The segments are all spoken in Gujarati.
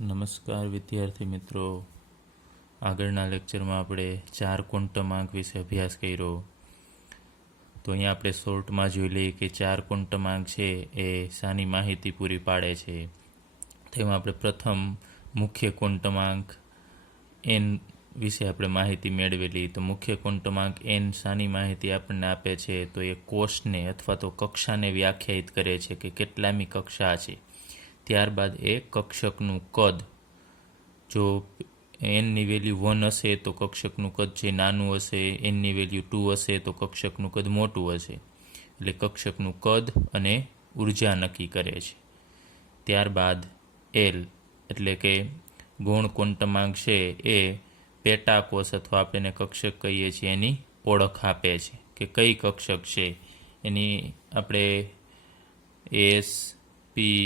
નમસ્કાર વિદ્યાર્થી મિત્રો, આગળના લેક્ચરમાં આપણે 4 ક્વોન્ટમ આંક વિશે અભ્યાસ કર્યો. તો અહીંયા આપણે શોર્ટમાં જોઈ લઈએ કે 4 ક્વોન્ટમ આંક છે એ શાની માહિતી પૂરી પાડે છે. તેમાં આપણે પ્રથમ મુખ્ય ક્વોન્ટમ આંક એન વિશે આપણે માહિતી મેળવેલી. તો મુખ્ય ક્વોન્ટમ આંક એન શાની માહિતી આપણને આપે છે? તો એ કોષને અથવા તો કક્ષાને વ્યાખ્યાયિત કરે છે કે કેટલામી કક્ષા છે. ત્યારબાદ એ કક્ષકનું કદ, જો એનની વેલ્યુ 1 હશે તો કક્ષકનું કદ જે નાનું હશે, એનની વેલ્યુ 2 હશે તો કક્ષકનું કદ મોટું હશે. એટલે કક્ષકનું કદ અને ઉર્જા નક્કી કરે છે. ત્યારબાદ એલ એટલે કે ગૌણ ક્વોન્ટમાંક છે એ પેટાકોષ અથવા આપણે એને કક્ષક કહીએ છીએ એની ઓળખ આપે છે કે કઈ કક્ષક છે. એની આપણે એસ, પી,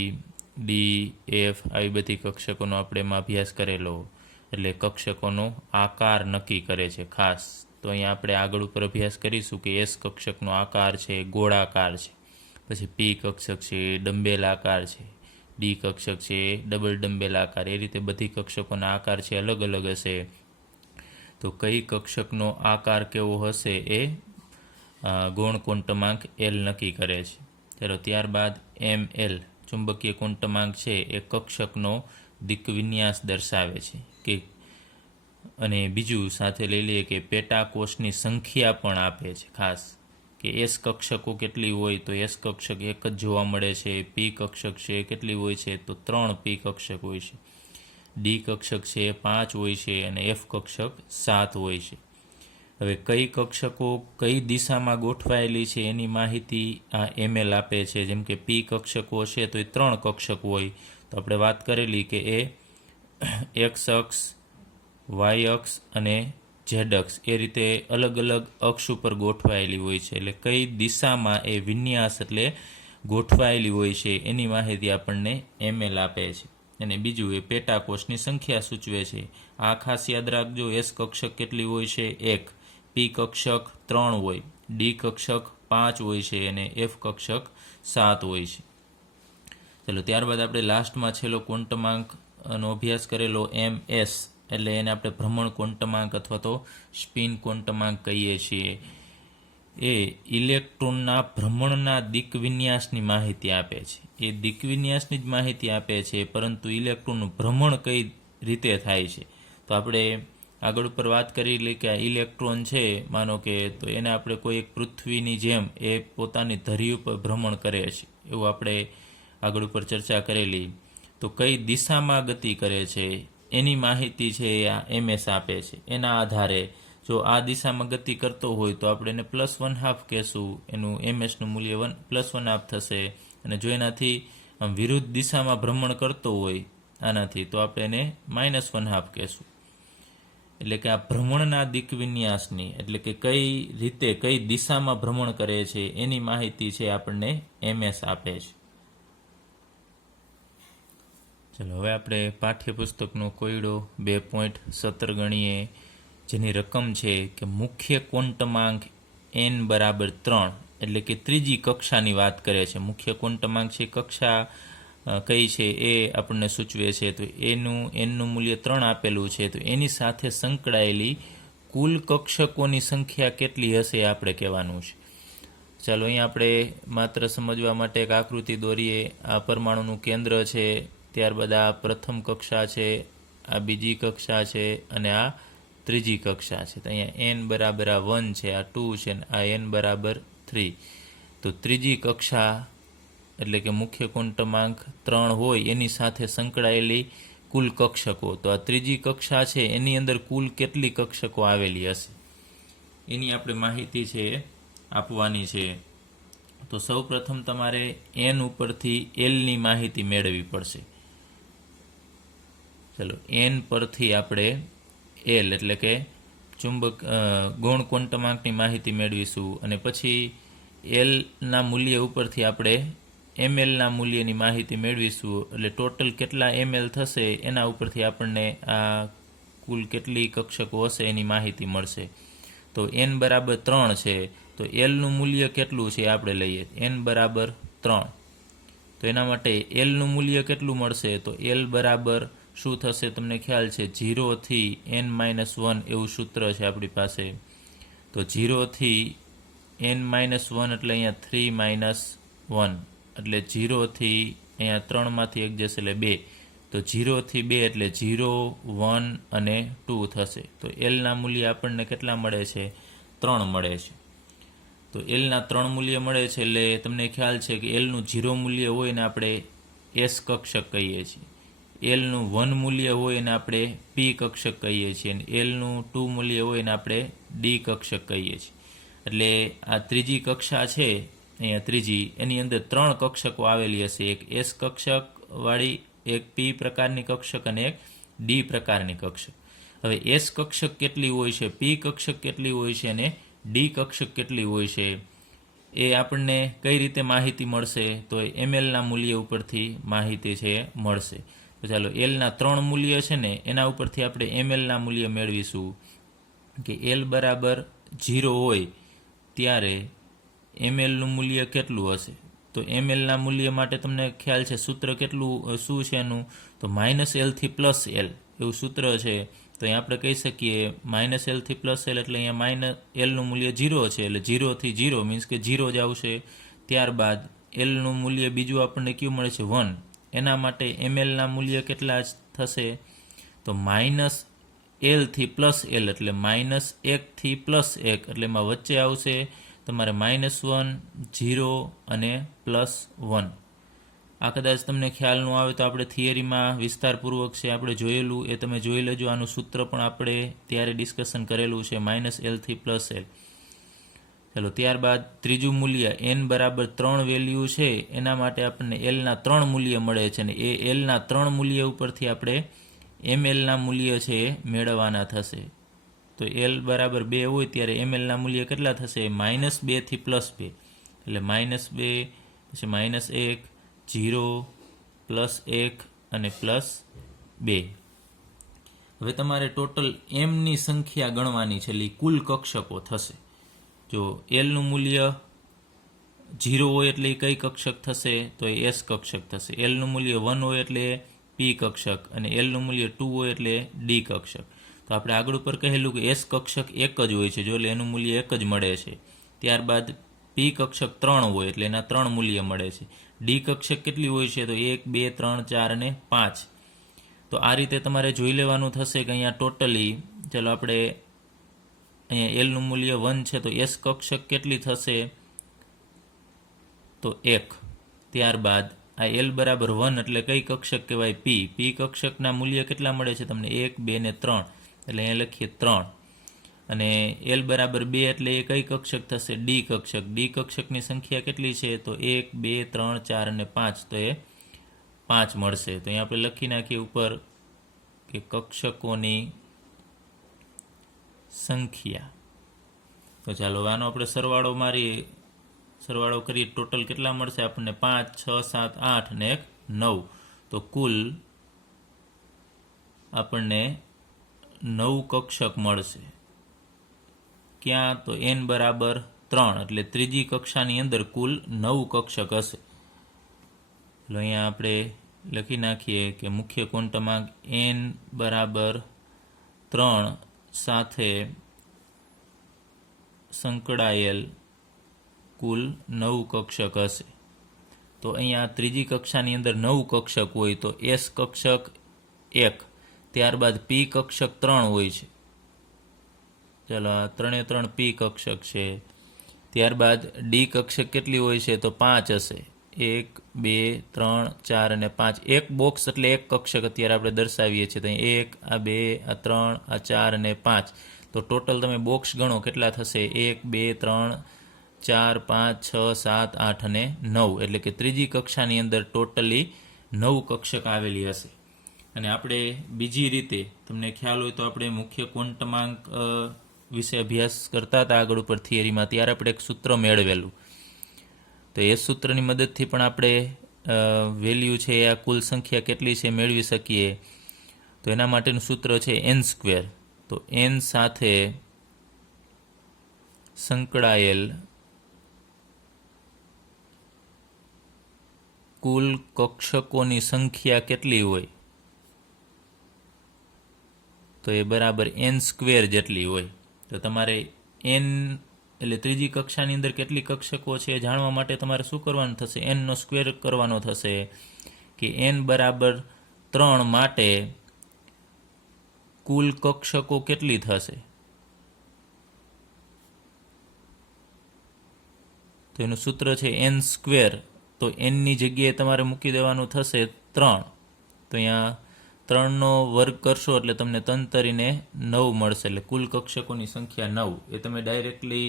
ડી, એફ આવી બધી કક્ષકોનો આપણે એમાં અભ્યાસ કરેલો. એટલે કક્ષકોનો આકાર નક્કી કરે છે ખાસ. તો અહીંયા આપણે આગળ ઉપર અભ્યાસ કરીશું કે એસ કક્ષકનો આકાર છે ગોળાકાર છે, પછી પી કક્ષક છે ડંબેલ આકાર છે, ડી કક્ષક છે ડબલ ડંબેલ આકાર. એ રીતે બધી કક્ષકોના આકાર છે અલગ અલગ હશે. તો કઈ કક્ષકનો આકાર કેવો હશે એ ગૌણ ક્વોન્ટમાંક એલ નક્કી કરે છે. ચાલો, ત્યારબાદ એમ એલ ચુંબકીય ક્વોન્ટમાંક છે એ કક્ષકનો દિક્વિન્યાસ દર્શાવે છે કે, અને બીજું સાથે લઈ લઈએ કે પેટાકોષની સંખ્યા પણ આપે છે ખાસ, કે એસ કક્ષકો કેટલી હોય તો એસ કક્ષક એક જ જોવા મળે છે. પી કક્ષક છે કેટલી હોય છે તો 3 પી કક્ષક હોય છે. ડી કક્ષક છે 5 હોય છે અને એફ કક્ષક 7 હોય છે. હવે કઈ કક્ષકો કઈ દિશામાં ગોઠવાયેલી છે એની માહિતી આ એમએલ આપે છે. જેમ કે પી કક્ષકો છે તો એ 3 કક્ષક હોય. તો આપણે વાત કરેલી કે એ એક્સ અક્ષ, વાય અક્ષ અને ઝેડ અક્ષ એ રીતે અલગ અલગ અક્ષ ઉપર ગોઠવાયેલી હોય છે. એટલે કઈ દિશામાં એ વિન્યાસ એટલે ગોઠવાયેલી હોય છે એની માહિતી આપણને એમએલ આપે છે. અને બીજું એ પેટાકોષની સંખ્યા સૂચવે છે. આ ખાસ યાદ રાખજો, એસ કક્ષક કેટલી હોય છે 1, પી કક્ષક 3 હોય, ડી કક્ષક 5 હોય છે અને એફ કક્ષક 7 હોય છે. ચલો, ત્યારબાદ આપણે લાસ્ટમાં છેલ્લો ક્વોન્ટમાંકનો અભ્યાસ કરેલો એમ એસ એટલે એને આપણે ભ્રમણ ક્વોન્ટમાંક અથવા તો સ્પિન ક્વોન્ટમાંક કહીએ છીએ. એ ઇલેક્ટ્રોનના ભ્રમણના દિક્વિન્યાસની માહિતી આપે છે. એ દિક્વિન્યાસની જ માહિતી આપે છે, પરંતુ ઇલેક્ટ્રોનનું ભ્રમણ કઈ રીતે થાય છે. તો આપણે આગળ ઉપર વાત કરી લઈએ કે આ ઇલેક્ટ્રોન છે, માનો કે તો એને આપણે કોઈ એક પૃથ્વીની જેમ એ પોતાની ધરી ઉપર ભ્રમણ કરે છે એવું આપણે આગળ ઉપર ચર્ચા કરેલી. તો કઈ દિશામાં ગતિ કરે છે એની માહિતી છે આ એમએસ આપે છે. એના આધારે જો આ દિશામાં ગતિ કરતો હોય તો આપણે એને +1/2 કહેશું, એનું એમએસનું મૂલ્ય +1/2 થશે. અને જો એનાથી વિરુદ્ધ દિશામાં ભ્રમણ કરતો હોય આનાથી તો આપણે એને -1/2 કહેશું. એટલે કે આ ભ્રમણના દિક્વિન્યાસની એટલે કે કઈ રીતે કઈ દિશામાં ભ્રમણ કરે છે એની માહિતી છે આપણને એમએસ આપે છે. ચલો, હવે આપણે પાઠ્યપુસ્તકનો કોયડો 2.17 ગણીએ, જેની રકમ છે કે મુખ્ય ક્વોન્ટમાંક n બરાબર 3 એટલે કે ત્રીજી કક્ષાની વાત કરે છે. મુખ્ય ક્વોન્ટમાંક છે કક્ષા કઈ છે એ આપણને સૂચવે છે. તો એનનું મૂલ્ય 3 આપેલું છે. તો એની સાથે સંકળાયેલી કુલ કક્ષકોની સંખ્યા કેટલી હશે એ આપણે કહેવાનું છે. ચાલો, અહીંયા આપણે માત્ર સમજવા માટે એક આકૃતિ દોરીએ. આ પરમાણુનું કેન્દ્ર છે, ત્યારબાદ આ પ્રથમ કક્ષા છે, આ બીજી કક્ષા છે અને આ ત્રીજી કક્ષા છે. તો અહીંયા n બરાબર આ 1 છે, આ 2 છે અને આ n બરાબર 3. તો ત્રીજી કક્ષા એટલે કે મુખ્ય ક્વોન્ટમાંક 3 હોય એની સાથે સંકળાયેલી કુલ કક્ષકો. તો આ ત્રીજી કક્ષા છે એની અંદર કુલ કેટલી કક્ષકો આવેલી હશે એની આપણે માહિતી છે આપવાની છે. તો સૌ પ્રથમ તમારે n ઉપરથી એલની માહિતી મેળવવી પડશે. ચલો, n પરથી આપણે એલ એટલે કે ગૌણ ક્વોન્ટમાંકની માહિતી મેળવીશું અને પછી એલના મૂલ્ય ઉપરથી આપણે એમએલના મૂલ્યની માહિતી મેળવીશું. એટલે ટોટલ કેટલા એમએલ થશે એના ઉપરથી આપણને આ કુલ કેટલી કક્ષકો હશે એની માહિતી મળશે. તો n બરાબર 3 છે તો એલનું મૂલ્ય કેટલું છે આપણે લઈએ. n બરાબર 3 તો એના માટે એલનું મૂલ્ય કેટલું મળશે? તો એલ બરાબર શું થશે તમને ખ્યાલ છે, 0 થી n-1 એવું સૂત્ર છે આપણી પાસે. તો 0 થી n-1 એટલે અહીંયા 3 - 1 એટલે 0 થી અહીંયા 3માંથી 1 જશે એટલે 2. તો 0 થી 2 એટલે 0, 1 અને 2 થશે. તો એલના મૂલ્ય આપણને કેટલા મળે છે? 3 મળે છે. તો એલના 3 મૂલ્ય મળે છે એટલે તમને ખ્યાલ છે કે એલનું 0 મૂલ્ય હોય ને આપણે એસ કક્ષક કહીએ છીએ. એલનું 1 મૂલ્ય હોય ને આપણે પી કક્ષક કહીએ છીએ અને એલનું 2 મૂલ્ય હોય ને આપણે ડી કક્ષક કહીએ છીએ. એટલે આ ત્રીજી કક્ષા છે અહીંયા ત્રીજી, એની અંદર 3 કક્ષકો આવેલી હશે. એક એસ કક્ષક વાળી, એક પી પ્રકારની કક્ષક અને એક ડી પ્રકારની કક્ષક. હવે એસ કક્ષક કેટલી હોય છે, પી કક્ષક કેટલી હોય છે અને ડી કક્ષક કેટલી હોય છે એ આપણને કઈ રીતે માહિતી મળશે? તો એમએલના મૂલ્ય ઉપરથી માહિતી છે એ મળશે. તો ચાલો એલના 3 મૂલ્ય છે ને એના ઉપરથી આપણે એમએલના મૂલ્ય મેળવીશું કે એલ બરાબર 0 હોય ત્યારે એમએલનું મૂલ્ય કેટલું હશે? તો એમએલના મૂલ્ય માટે તમને ખ્યાલ છે સૂત્ર કેટલું શું છે એનું? તો -L થી +L એવું સૂત્ર છે. તો અહીંયા આપણે કહી શકીએ -L થી +L એટલે અહીંયા -Lનું મૂલ્ય 0 છે એટલે 0 થી 0 મીન્સ કે 0 જ આવશે. ત્યારબાદ એલનું મૂલ્ય બીજું આપણને કયું મળે છે? 1. એના માટે એમએલના મૂલ્ય કેટલા થશે? તો -L થી +L એટલે -1 થી +1 એટલે એમાં વચ્ચે આવશે તમારે -1, 0 અને +1. આ કદાચ તમને ખ્યાલ ન આવે તો આપણે થિયરીમાં વિસ્તારપૂર્વક છે આપણે જોયેલું, એ તમે જોઈ લેજો. આનું સૂત્ર પણ આપણે ત્યારે ડિસ્કશન કરેલું છે, -L થી +L. ચાલો ત્યારબાદ ત્રીજું મૂલ્ય n બરાબર 3 વેલ્યુ છે એના માટે આપણને એલના 3 મૂલ્ય મળે છે અને એ એલના 3 મૂલ્ય ઉપરથી આપણે એમએલના મૂલ્ય છે એ મેળવવાના થશે. તો એલ બરાબર 2 હોય ત્યારે એમએલના મૂલ્ય કેટલા થશે? -2 થી +2 એટલે -2 પછી -1, 0, +1 અને +2. હવે તમારે ટોટલ એમની સંખ્યા ગણવાની છે એટલે કુલ કક્ષકો થશે. જો એલનું મૂલ્ય 0 હોય એટલે એ કઈ કક્ષક થશે? તો એ એસ કક્ષક થશે. એલનું મૂલ્ય 1 હોય એટલે પી કક્ષક અને એલનું મૂલ્ય 2 હોય એટલે ડી કક્ષક. તો આપણે આગળ ઉપર કહેલું કે એસ કક્ષક એક જ હોય છે જો એટલે એનું મૂલ્ય 1 જ મળે છે. ત્યારબાદ પી કક્ષક 3 હોય એટલે એના 3 મૂલ્ય મળે છે. ડી કક્ષક કેટલી હોય છે? તો 1, 2, 3, 4 અને 5. તો આ રીતે તમારે જોઈ લેવાનું થશે કે અહીંયા ટોટલી, ચાલો આપણે અહીંયા એલનું મૂલ્ય 1 છે તો એસ કક્ષક કેટલી થશે? તો 1. ત્યારબાદ આ એલ બરાબર 1 એટલે કઈ કક્ષક કહેવાય? પી. પી કક્ષકના મૂલ્ય કેટલા મળે છે તમને? 1, 2 ને 3 એટલે અહીંયા લખીએ 3. અને એલ બરાબર 2 એટલે એ કઈ કક્ષક થશે? ડી કક્ષક. ડી કક્ષકની સંખ્યા કેટલી છે? તો 1, 2, 3, 4 અને 5. તો એ 5 મળશે. તો અહીંયા આપણે લખી નાખીએ ઉપર કે કક્ષકોની સંખ્યા. તો ચાલો આનો આપણે સરવાળો કરીએ. ટોટલ કેટલા મળશે આપણને? 5, 6, 7, 8 અને 9. તો કુલ આપણને 9 કક્ષક મળશે. ક્યાં? તો n બરાબર 3 એટલે ત્રીજી કક્ષાની અંદર કુલ 9 કક્ષક હશે. એટલે અહીંયા આપણે લખી નાખીએ કે મુખ્ય ક્વોન્ટમાંક n બરાબર 3 સાથે સંકળાયેલ કુલ 9 કક્ષક હશે. તો અહીંયા ત્રીજી કક્ષાની અંદર 9 કક્ષક હોય તો એસ કક્ષક 1, ત્યારબાદ પી કક્ષક 3 હોય છે. ચાલો આ 3 પી કક્ષક છે. ત્યારબાદ ડી કક્ષક કેટલી હોય છે? તો 5 હશે. 1, 2, 3, 4 અને 5. એક બોક્સ એટલે એક કક્ષક અત્યારે આપણે દર્શાવીએ છીએ. તો 1, આ 2, આ 3, આ 4 અને 5. તો ટોટલ તમે બોક્સ ગણો કેટલા થશે? 1, 2, 3, 4, 5, 6, 7, 8 અને 9. એટલે કે ત્રીજી કક્ષાની અંદર ટોટલી 9 કક્ષક આવેલી હશે. અને આપણે બીજી રીતે તમને ખ્યાલ હોય તો આપણે મુખ્ય ક્વોન્ટમાંક વિશે અભ્યાસ કરતા હતા આગળ ઉપર થિયરીમાં, ત્યારે આપણે એક સૂત્ર મેળવેલું. તો એ સૂત્રની મદદથી પણ આપણે વેલ્યુ છે આ કુલ સંખ્યા કેટલી છે મેળવી શકીએ. તો એના માટેનું સૂત્ર છે n². તો n સાથે સંકળાયેલ કુલ કક્ષકોની સંખ્યા કેટલી હોય? તો એ બરાબર n² જેટલી હોય. તો તમારે n એટલે ત્રીજી કક્ષાની અંદર કેટલી કક્ષકો છે એ જાણવા માટે તમારે શું કરવાનું થશે? n² કરવાનો થશે કે n બરાબર 3 માટે કુલ કક્ષકો કેટલી થશે? તો એનું સૂત્ર છે n². તો nની જગ્યાએ તમારે મૂકી દેવાનું થશે 3. તો અહીંયા 3નો વર્ગ કરશો એટલે તમને તંતરીને 9 મળશે. એટલે કુલ કક્ષકોની સંખ્યા 9. એ તમે ડાયરેક્ટલી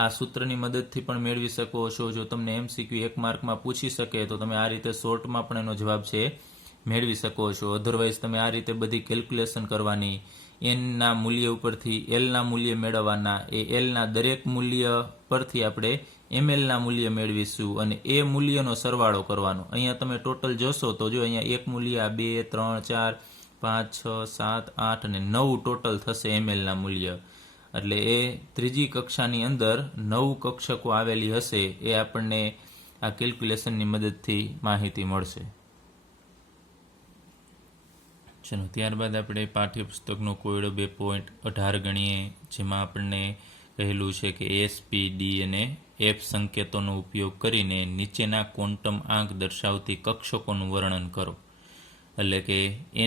આ સૂત્રની મદદથી પણ મેળવી શકો છો. જો તમને MCQ 1 માર્કમાં પૂછી શકે તો તમે આ રીતે શોર્ટમાં પણ એનો જવાબ છે મેળવી શકો છો. અધરવાઇઝ તમે આ રીતે બધી કેલ્ક્યુલેશન કરવાની, એનના મૂલ્ય ઉપરથી એલના મૂલ્ય મેળવવાના, એ એલના દરેક મૂલ્ય પરથી આપણે એમએલના મૂલ્ય મેળવીશું અને એ મૂલ્યનો સરવાળો કરવાનો. અહીંયા તમે ટોટલ જોશો તો જો અહીંયા એક મૂલ્ય 2, 3, 4, 5, 6, 7, 8 અને 9 ટોટલ થશે એમએલના મૂલ્ય. એટલે એ ત્રીજી કક્ષાની અંદર 9 કક્ષકો આવેલી હશે એ આપણને આ કેલ્ક્યુલેશનની મદદથી માહિતી મળશે. ચલો ત્યારબાદ આપણે પાઠ્યપુસ્તકનો કોયડો 2.18 ગણીએ, જેમાં આપણને કહેલું છે કે SP, D અને F સંકેતોનો ઉપયોગ કરીને નીચેના ક્વોન્ટમ આંક દર્શાવતી કક્ષકોનું વર્ણન કરો. એટલે કે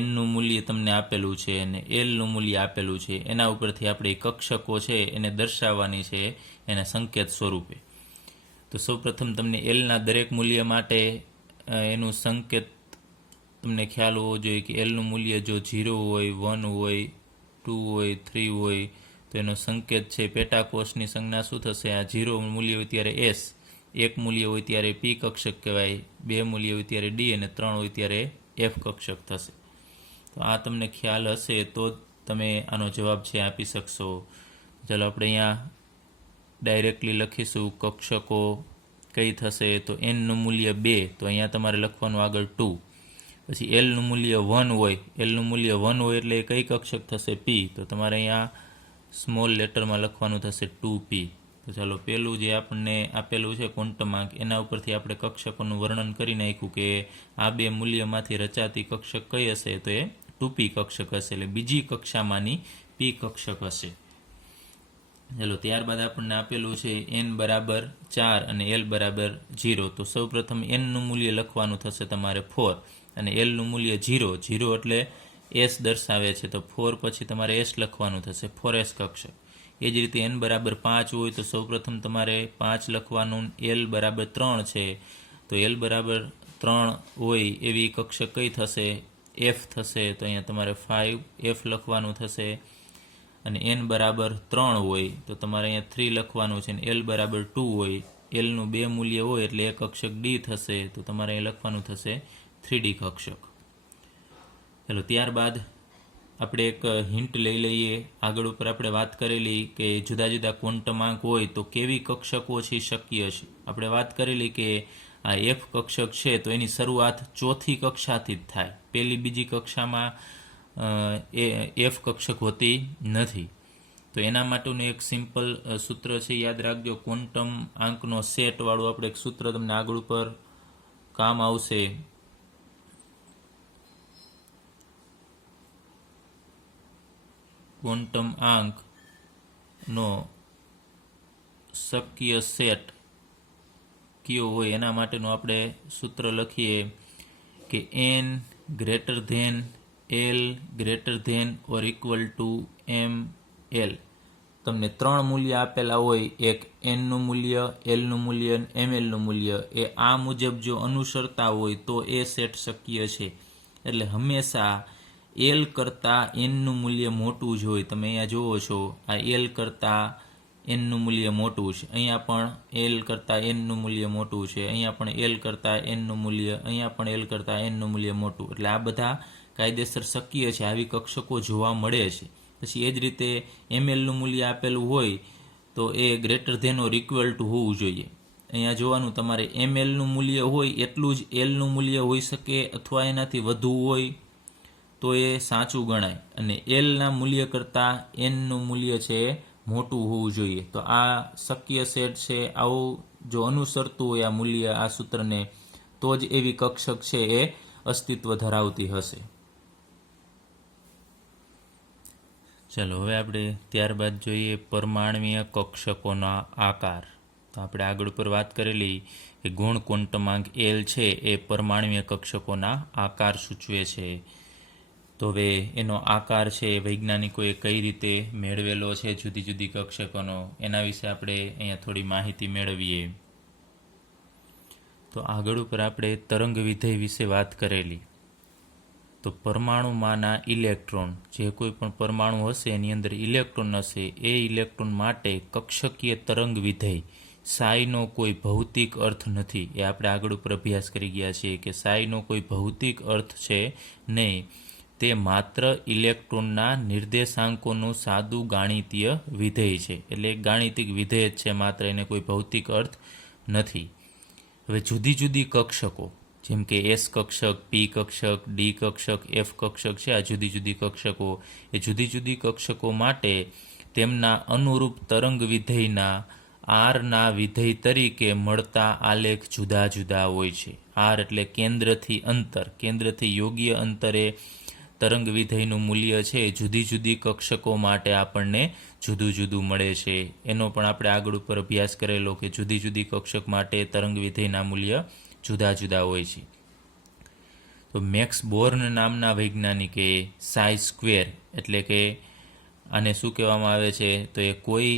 nનું મૂલ્ય તમને આપેલું છે અને lનું મૂલ્ય આપેલું છે, એના ઉપરથી આપણે કક્ષકો છે એને દર્શાવવાની છે એના સંકેત સ્વરૂપે. તો સૌપ્રથમ તમને lના દરેક મૂલ્ય માટે એનું સંકેત તમને ખ્યાલ હોવો જોઈએ કે lનું મૂલ્ય જો 0 હોય, 1 હોય, 2 હોય, 3 હોય તો એનો સંકેત છે પેટાકોષની સંજ્ઞા શું થશે? આ 0 મૂલ્ય હોય ત્યારે S, 1 મૂલ્ય હોય ત્યારે P કક્ષક કહેવાય, 2 મૂલ્ય હોય ત્યારે D અને 3 હોય ત્યારે F કક્ષક થશે. તો આ તમને ખ્યાલ હશે તો જ તમે આનો જવાબ છે આપી શકશો. ચાલો આપણે અહીંયા ડાયરેક્ટલી લખીશું કક્ષકો કઈ થશે. તો nનું મૂલ્ય 2, તો અહીંયા તમારે લખવાનું આગળ 2. પછી lનું મૂલ્ય 1 હોય, lનું મૂલ્ય 1 હોય એટલે કઈ કક્ષક થશે? P. તો તમારે અહીંયા સ્મોલ લેટરમાં લખવાનું થશે 2P. તો ચાલો પહેલું જે આપણને આપેલું છે ક્વોન્ટમાંક, એના ઉપરથી આપણે કક્ષકોનું વર્ણન કરી નાખ્યું કે આ બે મૂલ્યમાંથી રચાતી કક્ષક કઈ હશે? તો એ 2P કક્ષક હશે. એટલે બીજી કક્ષામાંની P કક્ષક હશે. ચાલો ત્યારબાદ આપણને આપેલું છે n બરાબર 4 અને l બરાબર 0. તો સૌપ્રથમ nનું મૂલ્ય લખવાનું થશે તમારે 4 અને lનું મૂલ્ય 0. 0 એટલે S દર્શાવે છે, તો 4 પછી તમારે S લખવાનું થશે, 4S કક્ષક. એ જ રીતે n બરાબર 5 હોય તો સૌપ્રથમ તમારે 5 લખવાનું. l બરાબર 3 છે તો l બરાબર 3 હોય એવી કક્ષક કઈ થશે? F થશે. તો અહીંયા તમારે 5F લખવાનું થશે. અને n બરાબર 3 હોય તો તમારે અહીંયા 3 લખવાનું છે. અને l બરાબર 2 હોય, lનું 2 મૂલ્ય હોય એટલે એ કક્ષક D થશે. તો તમારે અહીં લખવાનું થશે 3D કક્ષક. ચાલો ત્યારબાદ આપણે એક હિન્ટ લઈ લઈએ. આગળ ઉપર આપણે વાત કરેલી કે જુદા જુદા ક્વોન્ટમાંક હોય તો કેવી કક્ષકો છે શક્ય છે. આપણે વાત કરેલી કે આ F કક્ષક છે તો એની શરૂઆત ચોથી કક્ષાથી જ થાય. પહેલી બીજી કક્ષામાં એ F કક્ષક હોતી નથી. તો એના માટેનું એક સિમ્પલ સૂત્ર છે, યાદ રાખજો. ક્વોન્ટમ આંકનો સેટ વાળું આપણે એક સૂત્ર તમને આગળ ઉપર કામ આવશે. ક્વોન્ટમ આંકનો શક્ય સેટ કયો હોય એના માટેનું આપણે સૂત્ર લખીએ કે n greater than l greater than or equal to ml. તમને 3 મૂલ્ય આપેલા હોય, એક n નું મૂલ્ય, l નું મૂલ્ય અને ml નું મૂલ્ય. એ આ મુજબ જો અનુસરતા હોય તો એ સેટ શક્ય છે. એટલે હંમેશા l કરતાં n નું મૂલ્ય મોટું જ હોય. તમે અહીંયા જુઓ છો આ l કરતાં n નું મૂલ્ય મોટું છે, અહીંયા પણ l કરતાં n નું મૂલ્ય મોટું છે, અહીંયા પણ l કરતાં n નું મૂલ્ય, અહીંયા પણ l કરતાં n નું મૂલ્ય મોટું. એટલે આ બધા કાયદેસર શક્ય છે, આવી કક્ષકો જોવા મળે છે. પછી એ જ રીતે ml નું મૂલ્ય આપેલું હોય તો એ greater than or equal to હોવું જોઈએ. અહીંયા જોવાનું તમારે ml નું મૂલ્ય હોય એટલું જ l નું મૂલ્ય હોઈ શકે અથવા એનાથી વધુ હોય તો એ સાચું ગણાય. અને l ના મૂલ્ય કરતાં n નું મૂલ્ય છે મોટું હોવું જોઈએ. તો આ શક્ય સેટ છે. આવું જો અનુસરતું હોય આ મૂલ્ય, આ સૂત્રને, તો જ એવી કક્ષક છે એ અસ્તિત્વ ધરાવતી હશે. ચલો હવે આપણે ત્યારબાદ જોઈએ પરમાણ્વીય કક્ષકોના આકાર. તો આપણે આગળ ઉપર વાત કરેલી કે ગુણ ક્વોન્ટમાંક એલ છે એ પરમાણ્વીય કક્ષકોના આકાર સૂચવે છે. તો હવે એનો આકાર છે વૈજ્ઞાનિકોએ કઈ રીતે મેળવેલો છે જુદી જુદી કક્ષકોનો, એના વિશે આપણે અહીંયા થોડી માહિતી મેળવીએ. તો આગળ ઉપર આપણે તરંગ વિધેય વિશે વાત કરેલી. તો પરમાણુમાંના ઇલેક્ટ્રોન, જે કોઈ પણ પરમાણુ હશે એની અંદર ઇલેક્ટ્રોન હશે, એ ઇલેક્ટ્રોન માટે કક્ષકીય તરંગ વિધેય સાઈનો કોઈ ભૌતિક અર્થ નથી. એ આપણે આગળ ઉપર અભ્યાસ કરી ગયા છીએ કે સાઈનો કોઈ ભૌતિક અર્થ છે નહીં, તે માત્ર ઇલેક્ટ્રોનના નિર્દેશાંકોનું સાદું ગાણિતીય વિધેય છે. એટલે એક ગાણિતિક વિધેય જ છે માત્ર, એને કોઈ ભૌતિક અર્થ નથી. હવે જુદી જુદી કક્ષકો જેમ કે એસ કક્ષક, પી કક્ષક, ડી કક્ષક, એફ કક્ષક છે, આ જુદી જુદી કક્ષકો, એ જુદી જુદી કક્ષકો માટે તેમના અનુરૂપ તરંગ વિધેયના આરના વિધેય તરીકે મળતા આલેખ જુદા જુદા હોય છે. આર એટલે કેન્દ્રથી અંતર, કેન્દ્રથી યોગ્ય અંતરે તરંગ વિધેયનું મૂલ્ય છે જુદી જુદી કક્ષકો માટે આપણને જુદું જુદું મળે છે. એનો પણ આપણે આગળ ઉપર અભ્યાસ કરેલો કે જુદી જુદી કક્ષક માટે તરંગ વિધેયના મૂલ્ય જુદા જુદા હોય છે. તો મેક્સ બોર્ન નામના વૈજ્ઞાનિકે સાઈ સ્ક્વેર એટલે કે આને શું કહેવામાં આવે છે, તો એ કોઈ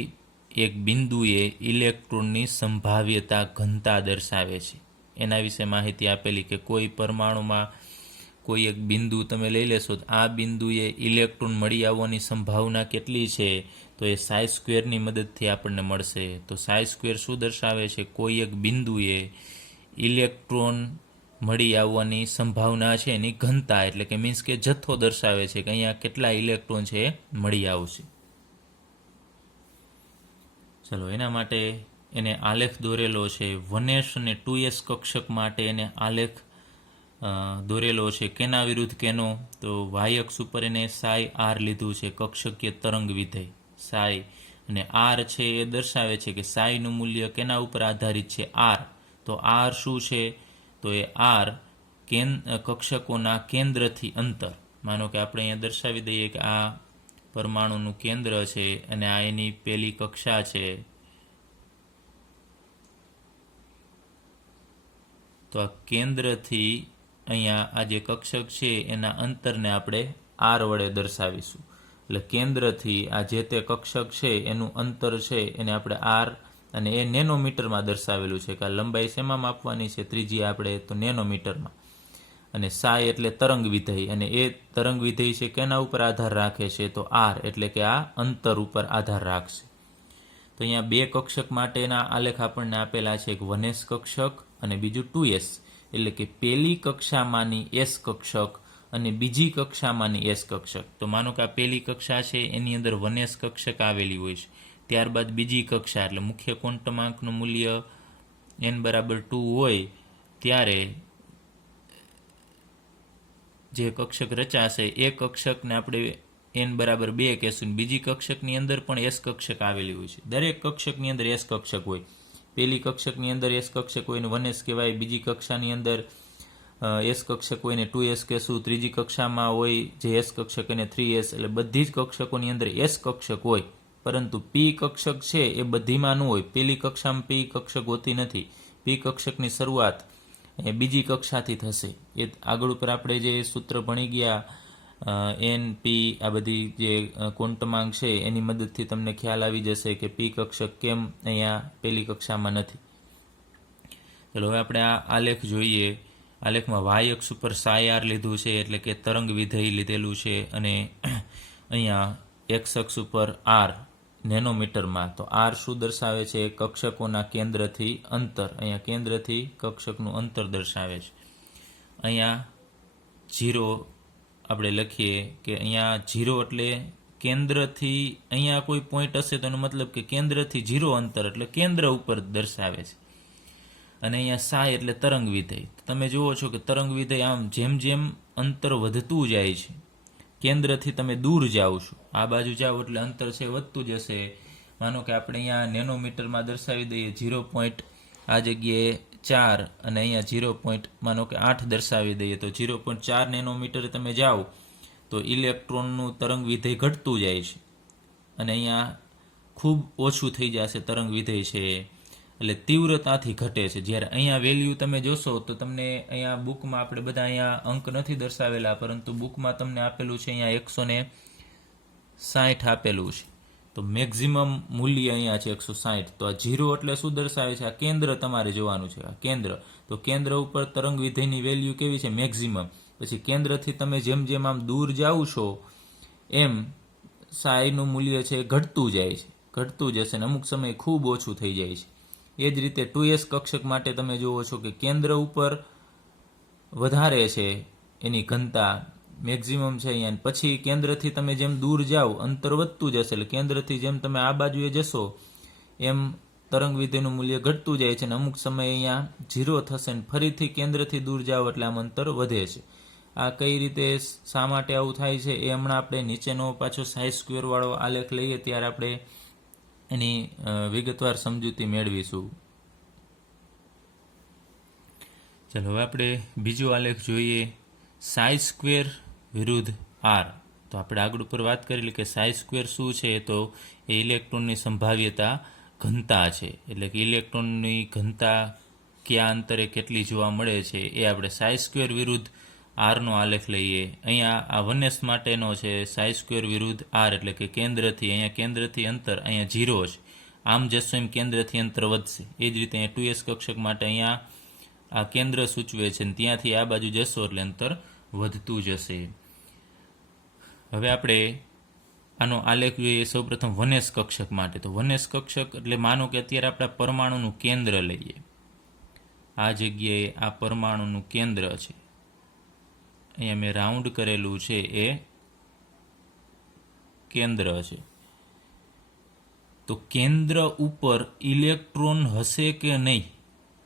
એક બિંદુએ ઇલેક્ટ્રોનની સંભાવ્યતા ઘનતા દર્શાવે છે. એના વિશે માહિતી આપેલી કે કોઈ પરમાણુમાં કોઈ એક બિંદુ તમે લઈ લેશો, તો આ બિંદુએ ઇલેક્ટ્રોન મળી આવવાની સંભાવના કેટલી છે, તો એ સાઈ સ્ક્વેરની મદદથી આપણને મળશે. તો સાઈ સ્ક્વેર શું દર્શાવે છે, કોઈ એક બિંદુએ ઇલેક્ટ્રોન મળી આવવાની સંભાવના છે એની ઘનતા, એટલે કે મીન્સ કે જથ્થો દર્શાવે છે કે અહીંયા કેટલા ઇલેક્ટ્રોન છે એ મળી આવશે. ચલો એના માટે એને આલેખ દોરેલો છે 1s અને 2s કક્ષક માટે એને આલેખ દોરેલો છે. કેના વિરુદ્ધ કેનો, તો વાય અક્ષ ઉપર એને સાઈ આર લીધું છે, કક્ષકીય તરંગ વિધેય સાઈ, અને આર છે એ દર્શાવે છે કે સાઈનું મૂલ્ય કેના ઉપર આધારિત છે, આર. તો આર શું છે, તો એ આર કક્ષકોના કેન્દ્રથી અંતર. માનો કે આપણે અહીંયા દર્શાવી દઈએ કે આ પરમાણુનું કેન્દ્ર છે અને આ એની પેલી કક્ષા છે. તો આ કેન્દ્રથી અહીંયા આ જે કક્ષક છે એના અંતરને આપણે આર વડે દર્શાવીશું. એટલે કેન્દ્રથી આ જે તે કક્ષક છે એનું અંતર છે એને આપણે આર, અને એ નેનોમીટરમાં દર્શાવેલું છે કે આ લંબાઈ શેમાં માપવાની છે, ત્રીજી આપણે તો નેનોમીટરમાં. અને સાઈ એટલે તરંગ વિધેય, અને એ તરંગ વિધેય છે કેના ઉપર આધાર રાખે છે, તો આર, એટલે કે આ અંતર ઉપર આધાર રાખશે. તો અહીંયા બે કક્ષક માટેના આલેખ આપણને આપેલા છે, એક 1s કક્ષક અને બીજું 2s, એટલે કે પેલી કક્ષામાંની એસ કક્ષક અને બીજી કક્ષામાંની એસ કક્ષક. તો માનો કે આ પેલી કક્ષા છે એની અંદર 1s કક્ષક આવેલી હોય છે, ત્યારબાદ બીજી કક્ષા એટલે મુખ્ય ક્વોન્ટમાંકનું મૂલ્ય n બરાબર 2 હોય ત્યારે જે કક્ષક રચાશે એ કક્ષકને આપણે n બરાબર 2 કહેશું. બીજી કક્ષકની અંદર પણ એસ કક્ષક આવેલી હોય છે. દરેક કક્ષકની અંદર એસ કક્ષક હોય. પેલી કક્ષકની અંદર એસ કક્ષક હોય ને 1s કહેવાય, બીજી કક્ષાની અંદર એસ કક્ષક હોય ને 2s કહેશું, ત્રીજી કક્ષામાં હોય જે એસ કક્ષક એને 3s. એટલે બધી જ કક્ષકોની અંદર એસ કક્ષક હોય, પરંતુ પી કક્ષક છે એ બધીમાં ન હોય. પેલી કક્ષામાં પી કક્ષક હોતી નથી. પી કક્ષકની શરૂઆત એ બીજી કક્ષાથી થશે. એ આગળ ઉપર આપણે જે સૂત્ર ભણી ગયા એન પી આ બધી જે ક્વોન્ટમાંક છે એની મદદથી તમને ખ્યાલ આવી જશે કે પી કક્ષક કેમ અહીંયા પેલી કક્ષામાં નથી. ચલો હવે આપણે આ આલેખ જોઈએ. આલેખમાં વાય અક્ષ ઉપર સાઈ આર લીધું છે, એટલે કે તરંગ વિધેય લીધેલું છે, અને અહીંયા એક્સ અક્ષ ઉપર આર નેનોમીટરમાં. તો આર શું દર્શાવે છે, કક્ષકોના કેન્દ્રથી અંતર. અહીંયા કેન્દ્રથી કક્ષકનું અંતર દર્શાવે છે. અહીંયા 0 આપણે લખીએ કે અહીંયા 0 એટલે કેન્દ્રથી અહીંયા કોઈ પોઈન્ટ હશે તો એનો મતલબ કે કેન્દ્રથી 0 અંતર એટલે કેન્દ્ર ઉપર દર્શાવે છે. અને અહીંયા સાઈ એટલે તરંગ વિધેય. તમે જુઓ છો કે તરંગ વિધેય આમ જેમ જેમ અંતર વધતું જાય છે, કેન્દ્રથી તમે દૂર જાઓ છો, આ બાજુ જાઓ એટલે અંતર છે વધતું જશે. માનો કે આપણે અહીંયા નેનોમીટરમાં દર્શાવી દઈએ 0. આ જગ્યાએ 4 અને અહીંયા 0. માનો કે 8 દર્શાવી દઈએ, તો 0.4 નેનોમીટર તમે જાઓ તો ઇલેક્ટ્રોનનું તરંગ વિધેય ઘટતું જાય છે. અને અહીંયા ખૂબ ઓછું થઈ જશે તરંગ વિધેય છે, એટલે તીવ્રતાથી ઘટે છે. જ્યારે અહીંયા વેલ્યુ તમે જોશો તો તમને અહીંયા બુકમાં આપણે બધા અહીંયા અંક નથી દર્શાવેલા, પરંતુ બુકમાં તમને આપેલું છે અહીંયા 160 આપેલું છે. તો મેક્ઝિમમ મૂલ્ય અહીંયા છે 160. તો આ 0 એટલે શું દર્શાવે છે? આ કેન્દ્ર તમારે જોવાનું છે, આ કેન્દ્ર. તો કેન્દ્ર ઉપર તરંગ વિધેયની વેલ્યુ કેવી છે? મેક્ઝિમમ. પછી કેન્દ્રથી તમે જેમ જેમ આમ દૂર જાઓ છો એમ સાઈનું મૂલ્ય છે ઘટતું જાય છે, ઘટતું જશે અને અમુક સમય ખૂબ ઓછું થઈ જાય છે. એ જ રીતે 2s કક્ષક માટે તમે જુઓ છો કે કેન્દ્ર ઉપર વધારે છે એની ઘનતા, મેક્ઝિમમ છે અહીંયા. પછી કેન્દ્રથી તમે જેમ દૂર જાઓ અંતર વધતું જશે, એટલે કેન્દ્રથી જેમ તમે આ બાજુએ જશો એમ તરંગ વિધેયનું મૂલ્ય ઘટતું જાય છે અને અમુક સમય અહીંયા 0 થશે અને ફરીથી કેન્દ્રથી દૂર જાઓ એટલે આમ અંતર વધે છે. આ કઈ રીતે, શા માટે આવું થાય છે એ હમણાં આપણે નીચેનો પાછો સાઈ સ્ક્વેર વાળો આલેખ લઈએ ત્યારે આપણે એની વિગતવાર સમજૂતી મેળવીશું. ચાલો હવે આપણે બીજો આલેખ જોઈએ, સાઈ સ્ક્વેર વિરુદ્ધ આર. તો આપણે આગળ ઉપર વાત કરેલી કે સાઈ સ્ક્વેર શું છે? તો એ ઇલેક્ટ્રોનની સંભાવ્યતા ઘનતા છે, એટલે કે ઇલેક્ટ્રોનની ઘનતા કયા અંતરે કેટલી જોવા મળે છે એ આપણે સાઈ સ્ક્વેર વિરુદ્ધ આરનો આલેખ લઈએ. અહીંયા આ 1s માટેનો છે સાઈ સ્ક્વેર વિરુદ્ધ આર, એટલે કે કેન્દ્રથી, અહીંયા કેન્દ્રથી અંતર અહીંયા 0 છે, આમ જશો એમ કેન્દ્રથી અંતર વધશે. એ જ રીતે અહીંયા 2s કક્ષક માટે અહીંયા આ કેન્દ્ર સૂચવે છે અને ત્યાંથી આ બાજુ જશો એટલે અંતર વધતું જશે. હવે આપણે આનો આલેખ જોઈએ સૌપ્રથમ 1s કક્ષક માટે. તો 1s કક્ષક એટલે માનો કે અત્યારે આપણે પરમાણુનું કેન્દ્ર લઈએ, આ જગ્યાએ આ પરમાણુનું કેન્દ્ર છે, અહીંયા મેં રાઉન્ડ કરેલું છે એ કેન્દ્ર છે. તો કેન્દ્ર ઉપર ઇલેક્ટ્રોન હશે કે નહીં,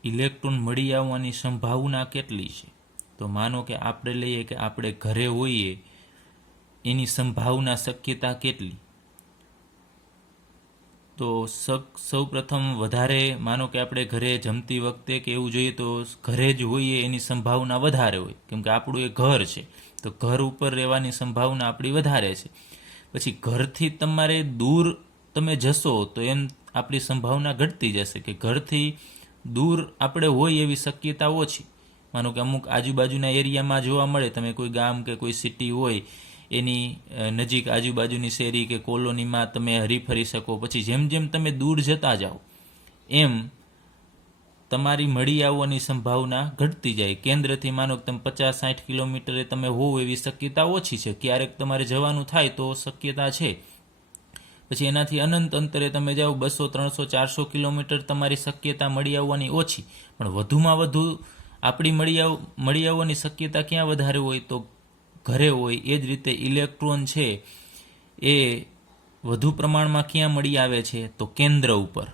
ઇલેક્ટ્રોન મળી આવવાની સંભાવના કેટલી છે? તો માનો કે આપણે લઈએ કે આપણે ઘરે હોઈએ, એની સંભાવના, શક્યતા કેટલી? તો સૌ પ્રથમ વધારે, માનો કે આપણે ઘરે જમતી વખતે કે એવું જોઈએ તો ઘરે જ હોઈએ એની સંભાવના વધારે હોય, કેમ કે આપણું એ ઘર છે, તો ઘર ઉપર રહેવાની સંભાવના આપણી વધારે છે. પછી ઘરથી તમારે દૂર તમે જશો તો એમ આપણી સંભાવના ઘટતી જશે, કે ઘરથી દૂર આપણે હોય એવી શક્યતા ઓછી. માનો કે અમુક આજુબાજુના એરિયામાં જોવા મળે, તમે કોઈ ગામ કે કોઈ સિટી હોય એની નજીક આજુબાજુની શેરી કે કોલોનીમાં તમે હરીફરી શકો. પછી જેમ જેમ તમે દૂર જતા જાઓ એમ તમારી મળી આવવાની સંભાવના ઘટતી જાય. કેન્દ્રથી માનો કે તમે 50-60 કિલોમીટરે તમે હોવ એવી શક્યતા ઓછી છે, ક્યારેક તમારે જવાનું થાય તો શક્યતા છે. પછી એનાથી અનંત અંતરે તમે જાઓ 200, 300, 400 કિલોમીટર તમારી શક્યતા મળી આવવાની ઓછી. પણ વધુમાં વધુ આપણી મળી આવવાની શક્યતા ક્યાં વધારે હોય? તો ઘરે હોય. એ જ રીતે ઇલેક્ટ્રોન છે એ વધુ પ્રમાણમાં ક્યાં મળી આવે છે? તો કેન્દ્ર ઉપર.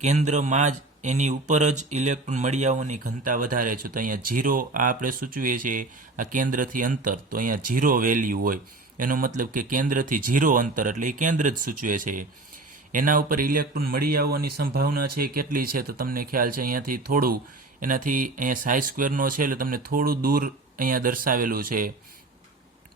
કેન્દ્રમાં જ એની ઉપર જ ઇલેક્ટ્રોન મળી આવવાની ઘનતા વધારે છે. તો અહીંયા 0 આ આપણે સૂચવીએ છીએ આ કેન્દ્રથી અંતર, તો અહીંયા 0 વેલ્યુ હોય, એનો મતલબ કે કેન્દ્રથી 0 અંતર એટલે એ કેન્દ્ર જ સૂચવે છે. એના ઉપર ઇલેક્ટ્રોન મળી આવવાની સંભાવના છે કેટલી છે? તો તમને ખ્યાલ છે અહીંયાથી થોડું, એનાથી અહીંયા સાઈ સ્ક્વેરનો છે એટલે તમને થોડું દૂર અહીંયા દર્શાવેલું છે.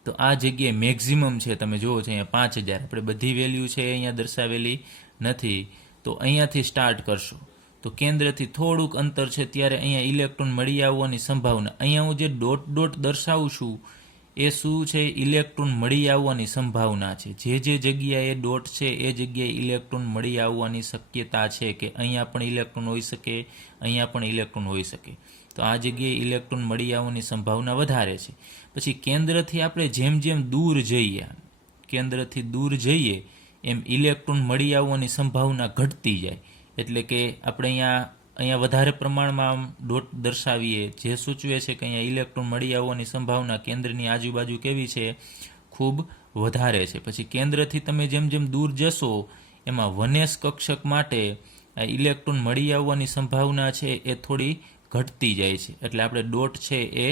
તો આ જગ્યાએ મેક્ઝિમમ છે, તમે જુઓ છો અહીંયા 5000. આપણે બધી વેલ્યુ છે અહીંયા દર્શાવેલી નથી. તો અહીંયાથી સ્ટાર્ટ કરશો તો કેન્દ્રથી થોડુંક અંતર છે ત્યારે અહીંયા ઇલેક્ટ્રોન મળી આવવાની સંભાવના. અહીંયા હું જે ડોટ ડોટ દર્શાવું છું એ શું છે? ઇલેક્ટ્રોન મળી આવવાની સંભાવના છે. જે જગ્યાએ ડોટ છે એ જગ્યાએ ઇલેક્ટ્રોન મળી આવવાની શક્યતા છે, કે અહીંયા પણ ઇલેક્ટ્રોન હોઈ શકે, અહીંયા પણ ઇલેક્ટ્રોન હોઈ શકે. તો આ જગ્યાએ ઇલેક્ટ્રોન મળી આવવાની સંભાવના વધારે છે. પછી કેન્દ્રથી આપણે જેમ જેમ દૂર જઈએ, કેન્દ્રથી દૂર જઈએ એમ ઇલેક્ટ્રોન મળી આવવાની સંભાવના ઘટતી જાય. એટલે કે આપણે અહીંયા વધારે પ્રમાણમાં ડોટ દર્શાવીએ, જે સૂચવે છે કે અહીંયા ઇલેક્ટ્રોન મળી આવવાની સંભાવના કેન્દ્રની આજુબાજુ કેવી છે? ખૂબ વધારે છે. પછી કેન્દ્રથી તમે જેમ જેમ દૂર જશો એમાં 1s કક્ષક માટે આ ઇલેક્ટ્રોન મળી આવવાની સંભાવના છે એ થોડી ઘટતી જાય છે. એટલે આપણે ડોટ છે એ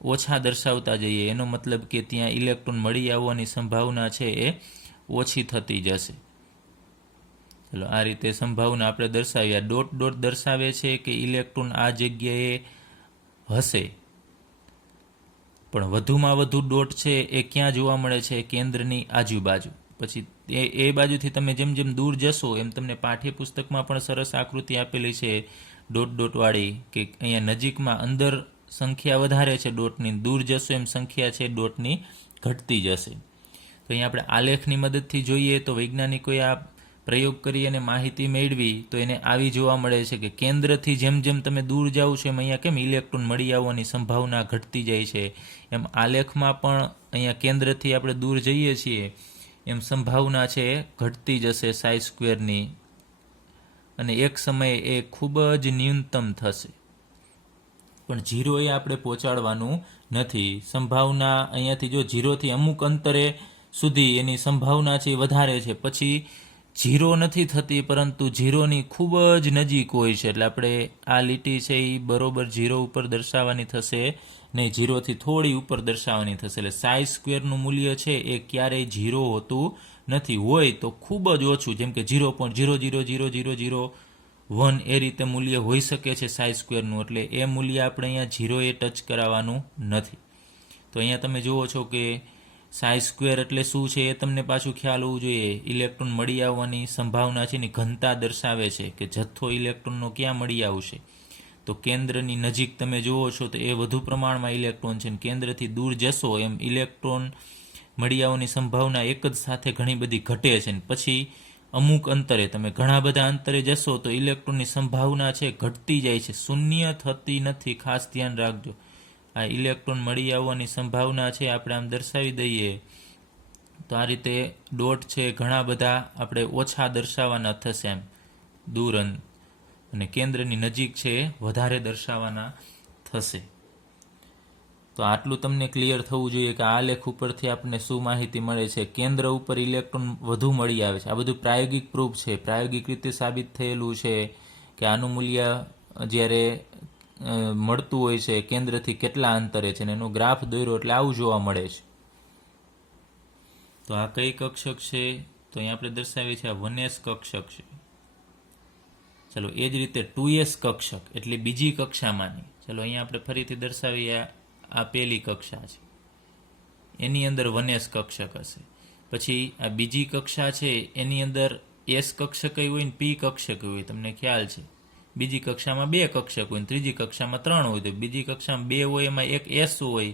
ઓછા દર્શાવતા જઈએ, એનો મતલબ કે ત્યાં ઇલેક્ટ્રોન મળી આવવાની સંભાવના છે એ ઓછી થતી જશે. ચલો આ રીતે સંભાવના આપણે દર્શાવ્યા. ડોટ ડોટ દર્શાવે છે કે ઇલેક્ટ્રોન આ જગ્યાએ હશે, પણ વધુમાં વધુ ડોટ છે એ ક્યાં જોવા મળે છે? કેન્દ્રની આજુબાજુ. પછી એ બાજુથી તમે જેમ જેમ દૂર જશો એમ તમને પાઠ્યપુસ્તકમાં પણ સરસ આકૃતિ આપેલી છે ડોટ ડોટવાળી, કે અહીંયા નજીકમાં અંદર સંખ્યા વધારે છે ડોટની, દૂર જશો એમ સંખ્યા છે ડોટની ઘટતી જશે. તો અહીંયા આપણે આલેખની મદદથી જોઈએ તો વૈજ્ઞાનિકોએ આ પ્રયોગ કરી અને માહિતી મેળવી તો એને આવી જોવા મળે છે કે કેન્દ્રથી જેમ જેમ તમે દૂર જાઓ છો એમ અહીંયા કેમ ઇલેક્ટ્રોન મળી આવવાની સંભાવના ઘટતી જાય છે, એમ આલેખમાં પણ અહીંયા કેન્દ્રથી આપણે દૂર જઈએ છીએ એમ સંભાવના છે ઘટતી જશે સાઈ સ્ક્વેરની, અને એક સમયે એ ખૂબ જ ન્યૂનતમ થશે. પણ ઝીરોએ આપણે પહોંચાડવાનું નથી. સંભાવના અહીંયાથી જો ઝીરોથી અમુક અંતરે સુધી એની સંભાવના છે એ વધારે છે, પછી ઝીરો નથી થતી પરંતુ ઝીરોની ખૂબ જ નજીક હોય છે. એટલે આપણે આ લીટી છે એ બરોબર ઝીરો ઉપર દર્શાવવાની થશે નહીં, ઝીરોથી થોડી ઉપર દર્શાવવાની થશે. એટલે સાઈ સ્ક્વેરનું મૂલ્ય છે એ ક્યારેય ઝીરો હોતું નથી, હોય તો ખૂબ જ ઓછું, જેમ કે 0.0000001 એ રીતે મૂલ્ય હોઈ શકે છે સાઈ સ્ક્વેરનું. એટલે એ મૂલ્ય આપણે અહીંયા ઝીરોએ ટચ કરાવવાનું નથી. તો અહીંયા તમે જુઓ છો કે સાઈ સ્ક્વેર એટલે શું છે એ તમને પાછું ખ્યાલ હોવું જોઈએ. ઇલેક્ટ્રોન મળી આવવાની સંભાવના છે એની ઘનતા દર્શાવે છે કે જથ્થો ઇલેક્ટ્રોનનો ક્યાં મળી આવશે. તો કેન્દ્રની નજીક તમે જુઓ છો તો એ વધુ પ્રમાણમાં ઇલેક્ટ્રોન છે, કેન્દ્રથી દૂર જશો એમ ઇલેક્ટ્રોન મળી આવવાની સંભાવના એક જ સાથે ઘણી બધી ઘટે છે. પછી અમુક અંતરે તમે ઘણા બધા અંતરે જશો તો ઇલેક્ટ્રોનની સંભાવના છે ઘટતી જાય છે, શૂન્ય થતી નથી. ખાસ ધ્યાન રાખજો, આ ઇલેક્ટ્રોન મળી આવવાની સંભાવના છે આપણે આમ દર્શાવી દઈએ તો આ રીતે ડોટ છે ઘણા બધા આપણે ઓછા દર્શાવવાના થશે એમ દૂર, અને કેન્દ્રની નજીક છે વધારે દર્શાવવાના થશે. તો આટલું તમને ક્લિયર થવું જોઈએ કે આ લેખ ઉપરથી આપણને શું માહિતી મળે છે. કેન્દ્ર ઉપર ઇલેક્ટ્રોન વધુ મળી આવે છે. આ બધું પ્રાયોગિક પ્રૂફ છે, પ્રાયોગિક રીતે સાબિત થયેલું છે કે આનું મૂલ્ય જ્યારે મળતું હોય છે કેન્દ્રથી કેટલા અંતરે છે, ને એનો ગ્રાફ દોર્યો એટલે આવું જોવા મળે છે. તો આ કઈ કક્ષક છે? તો અહીંયા આપણે દર્શાવીએ છીએ આ 1s કક્ષક છે. ચલો એ જ રીતે 2s કક્ષક એટલે બીજી કક્ષામાંની. ચલો અહીંયા આપણે ફરીથી દર્શાવીએ આ પહેલી કક્ષા છે, એની અંદર 1s કક્ષક હશે. પછી આ બીજી કક્ષા છે એની અંદર s કક્ષક હોય ને p કક્ષક હોય, તમને ખ્યાલ છે. બીજી કક્ષામાં 2 કક્ષક હોય, ત્રીજી કક્ષામાં 3 હોય. તો બીજી કક્ષામાં 2 હોય એમાં એક s હોય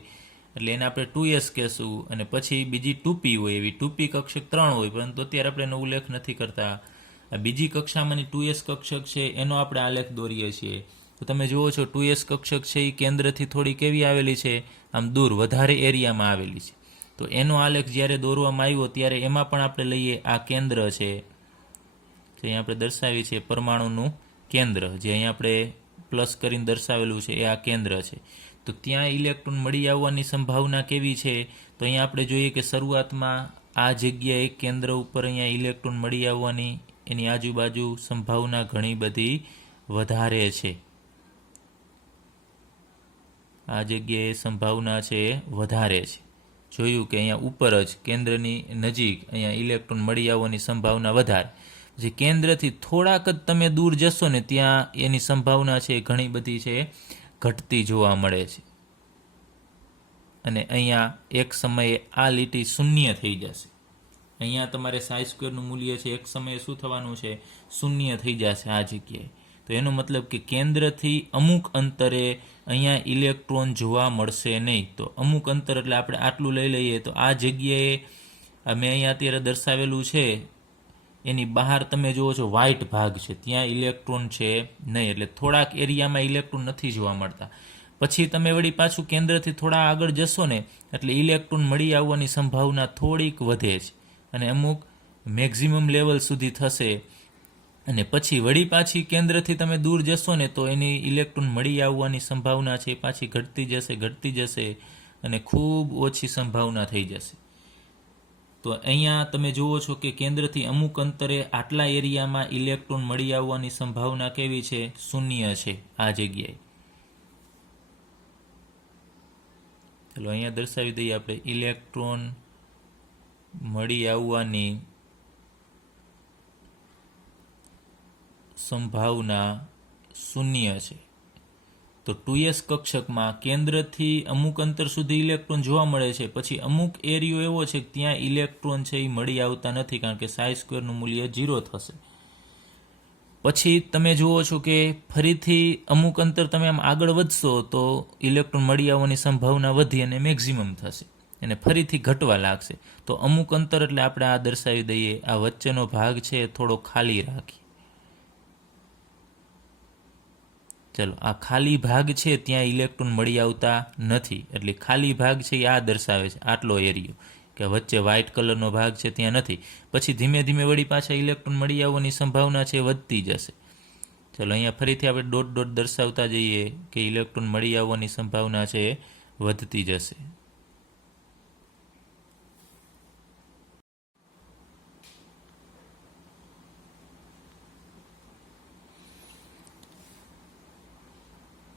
એટલે એને આપણે 2s કહેશું, અને પછી બીજી 2p હોય, એવી 2p કક્ષક 3 હોય, પરંતુ અત્યારે આપણે એનો ઉલ્લેખ નથી કરતા. આ બીજી કક્ષામાંની 2s કક્ષક છે એનો આપણે આલેખ દોરીએ છીએ. તો તમે જુઓ છો 2s કક્ષક છે એ કેન્દ્રથી થોડી કેવી આવેલી છે, આમ દૂર વધારે એરિયામાં આવેલી છે. તો એનો આલેખ જ્યારે દોરવામાં આવ્યો ત્યારે એમાં પણ આપણે લઈએ આ કેન્દ્ર છે, તો અહીંયા આપણે દર્શાવી છે પરમાણુનું કેન્દ્ર, જે અહીંયા આપણે પ્લસ કરીને દર્શાવેલું છે એ આ કેન્દ્ર છે. તો ત્યાં ઇલેક્ટ્રોન મળી આવવાની સંભાવના કેવી છે? તો અહીંયા આપણે જોઈએ કે શરૂઆતમાં આ જગ્યાએ કેન્દ્ર ઉપર અહીંયા ઇલેક્ટ્રોન મળી આવવાની એની આજુબાજુ સંભાવના ઘણી બધી વધારે છે. આ જગ્યાએ સંભાવના છે વધારે છે. જોયું કે અહીંયા ઉપર જ કેન્દ્રની નજીક અહીંયા ઇલેક્ટ્રોન મળી આવવાની સંભાવના વધારે. જે કેન્દ્રથી થોડાક જ તમે દૂર જશો ને ત્યાં એની સંભાવના છે ઘણી બધી છે ઘટતી જોવા મળે છે. અને અહીંયા એક સમયે આ લીટી શૂન્ય થઈ જશે. અહીંયા તમારે સાઈ સ્ક્વેરનું મૂલ્ય છે એક સમયે શું થવાનું છે? શૂન્ય થઈ જશે આ જગ્યાએ. તો એનો મતલબ કે કેન્દ્રથી અમુક અંતરે અહીંયા ઇલેક્ટ્રોન જોવા મળશે નહીં. તો અમુક અંતર એટલે આપણે આટલું લઈ લઈએ તો આ જગ્યાએ મેં અહીંયા અત્યારે દર્શાવેલું છે એની બહાર તમે જુઓ છો વ્હાઇટ ભાગ છે, ત્યાં ઇલેક્ટ્રોન છે નહીં, એટલે થોડાક એરિયામાં ઇલેક્ટ્રોન નથી જોવા મળતા. પછી તમે વળી પાછું કેન્દ્રથી થોડા આગળ જશો ને એટલે ઇલેક્ટ્રોન મળી આવવાની સંભાવના થોડીક વધે છે અને અમુક મેક્ઝિમમ લેવલ સુધી થશે. અને પછી વળી પાછી કેન્દ્રથી તમે દૂર જશો ને તો એની ઇલેક્ટ્રોન મળી આવવાની સંભાવના છે પાછી ઘટતી જશે અને ખૂબ ઓછી સંભાવના થઈ જશે. તો અહીંયા તમે જુઓ છો કે કેન્દ્રથી અમુક અંતરે આટલા એરિયામાં ઇલેક્ટ્રોન મળી આવવાની સંભાવના કેવી છે? શૂન્ય છે આ જગ્યાએ. ચલો અહીંયા દર્શાવી દઈએ આપણે ઇલેક્ટ્રોન મળી આવવાની સંભાવના શૂન્ય છે. તો 2s કક્ષકમાં કેન્દ્રથી અમુક અંતર સુધી ઇલેક્ટ્રોન જોવા મળે છે, પછી અમુક એરિયો એવો છે કે ત્યાં ઇલેક્ટ્રોન છે એ મળી આવતા નથી, કારણ કે સાઈ સ્ક્વેરનું મૂલ્ય 0 થશે. પછી તમે જુઓ છો કે ફરીથી અમુક અંતર તમે આમ આગળ વધશો તો ઇલેક્ટ્રોન મળી આવવાની સંભાવના વધી અને મેક્સિમમ થશે અને ફરીથી ઘટવા લાગશે. તો અમુક અંતર એટલે આપણે આ દર્શાવી દઈએ, આ વચ્ચેનો ભાગ છે એ થોડો ખાલી રાખીએ. ચલો, આ ખાલી ભાગ છે ત્યાં ઇલેક્ટ્રોન મળી આવતા નથી, એટલે ખાલી ભાગ છે એ આ દર્શાવે છે, આટલો એરિયો કે વચ્ચે વ્હાઇટ કલરનો ભાગ છે ત્યાં નથી. પછી ધીમે ધીમે વળી પાછા ઇલેક્ટ્રોન મળી આવવાની સંભાવના છે વધતી જશે. ચલો, અહીંયા ફરીથી આપણે ડોટ ડોટ દર્શાવતા જઈએ કે ઇલેક્ટ્રોન મળી આવવાની સંભાવના છે વધતી જશે.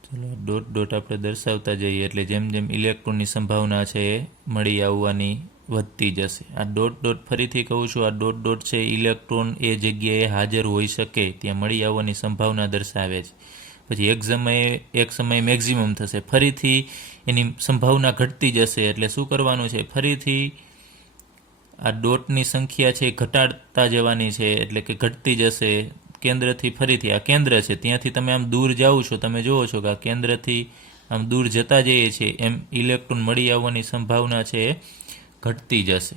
ચલો, ડોટ ડોટ આપણે દર્શાવતા જઈએ એટલે જેમ જેમ ઇલેક્ટ્રોનની સંભાવના છે એ મળી આવવાની વધતી જશે. આ ડોટ ડોટ ફરીથી કહું છું, આ ડોટ ડોટ છે ઇલેક્ટ્રોન એ જગ્યાએ હાજર હોઈ શકે ત્યાં મળી આવવાની સંભાવના દર્શાવે છે. પછી એક સમયે મેક્સિમમ થશે, ફરીથી એની સંભાવના ઘટતી જશે. એટલે શું કરવાનું છે, ફરીથી આ ડોટની સંખ્યા છે ઘટાડતા જવાની છે, એટલે કે ઘટતી જશે. કેન્દ્રથી ફરીથી આ કેન્દ્ર છે ત્યાંથી તમે આમ દૂર જાઓ છો, તમે જુઓ છો કે આ કેન્દ્રથી આમ દૂર જતા જઈએ છીએ એમ ઇલેક્ટ્રોન મળી આવવાની સંભાવના છે એ ઘટતી જશે.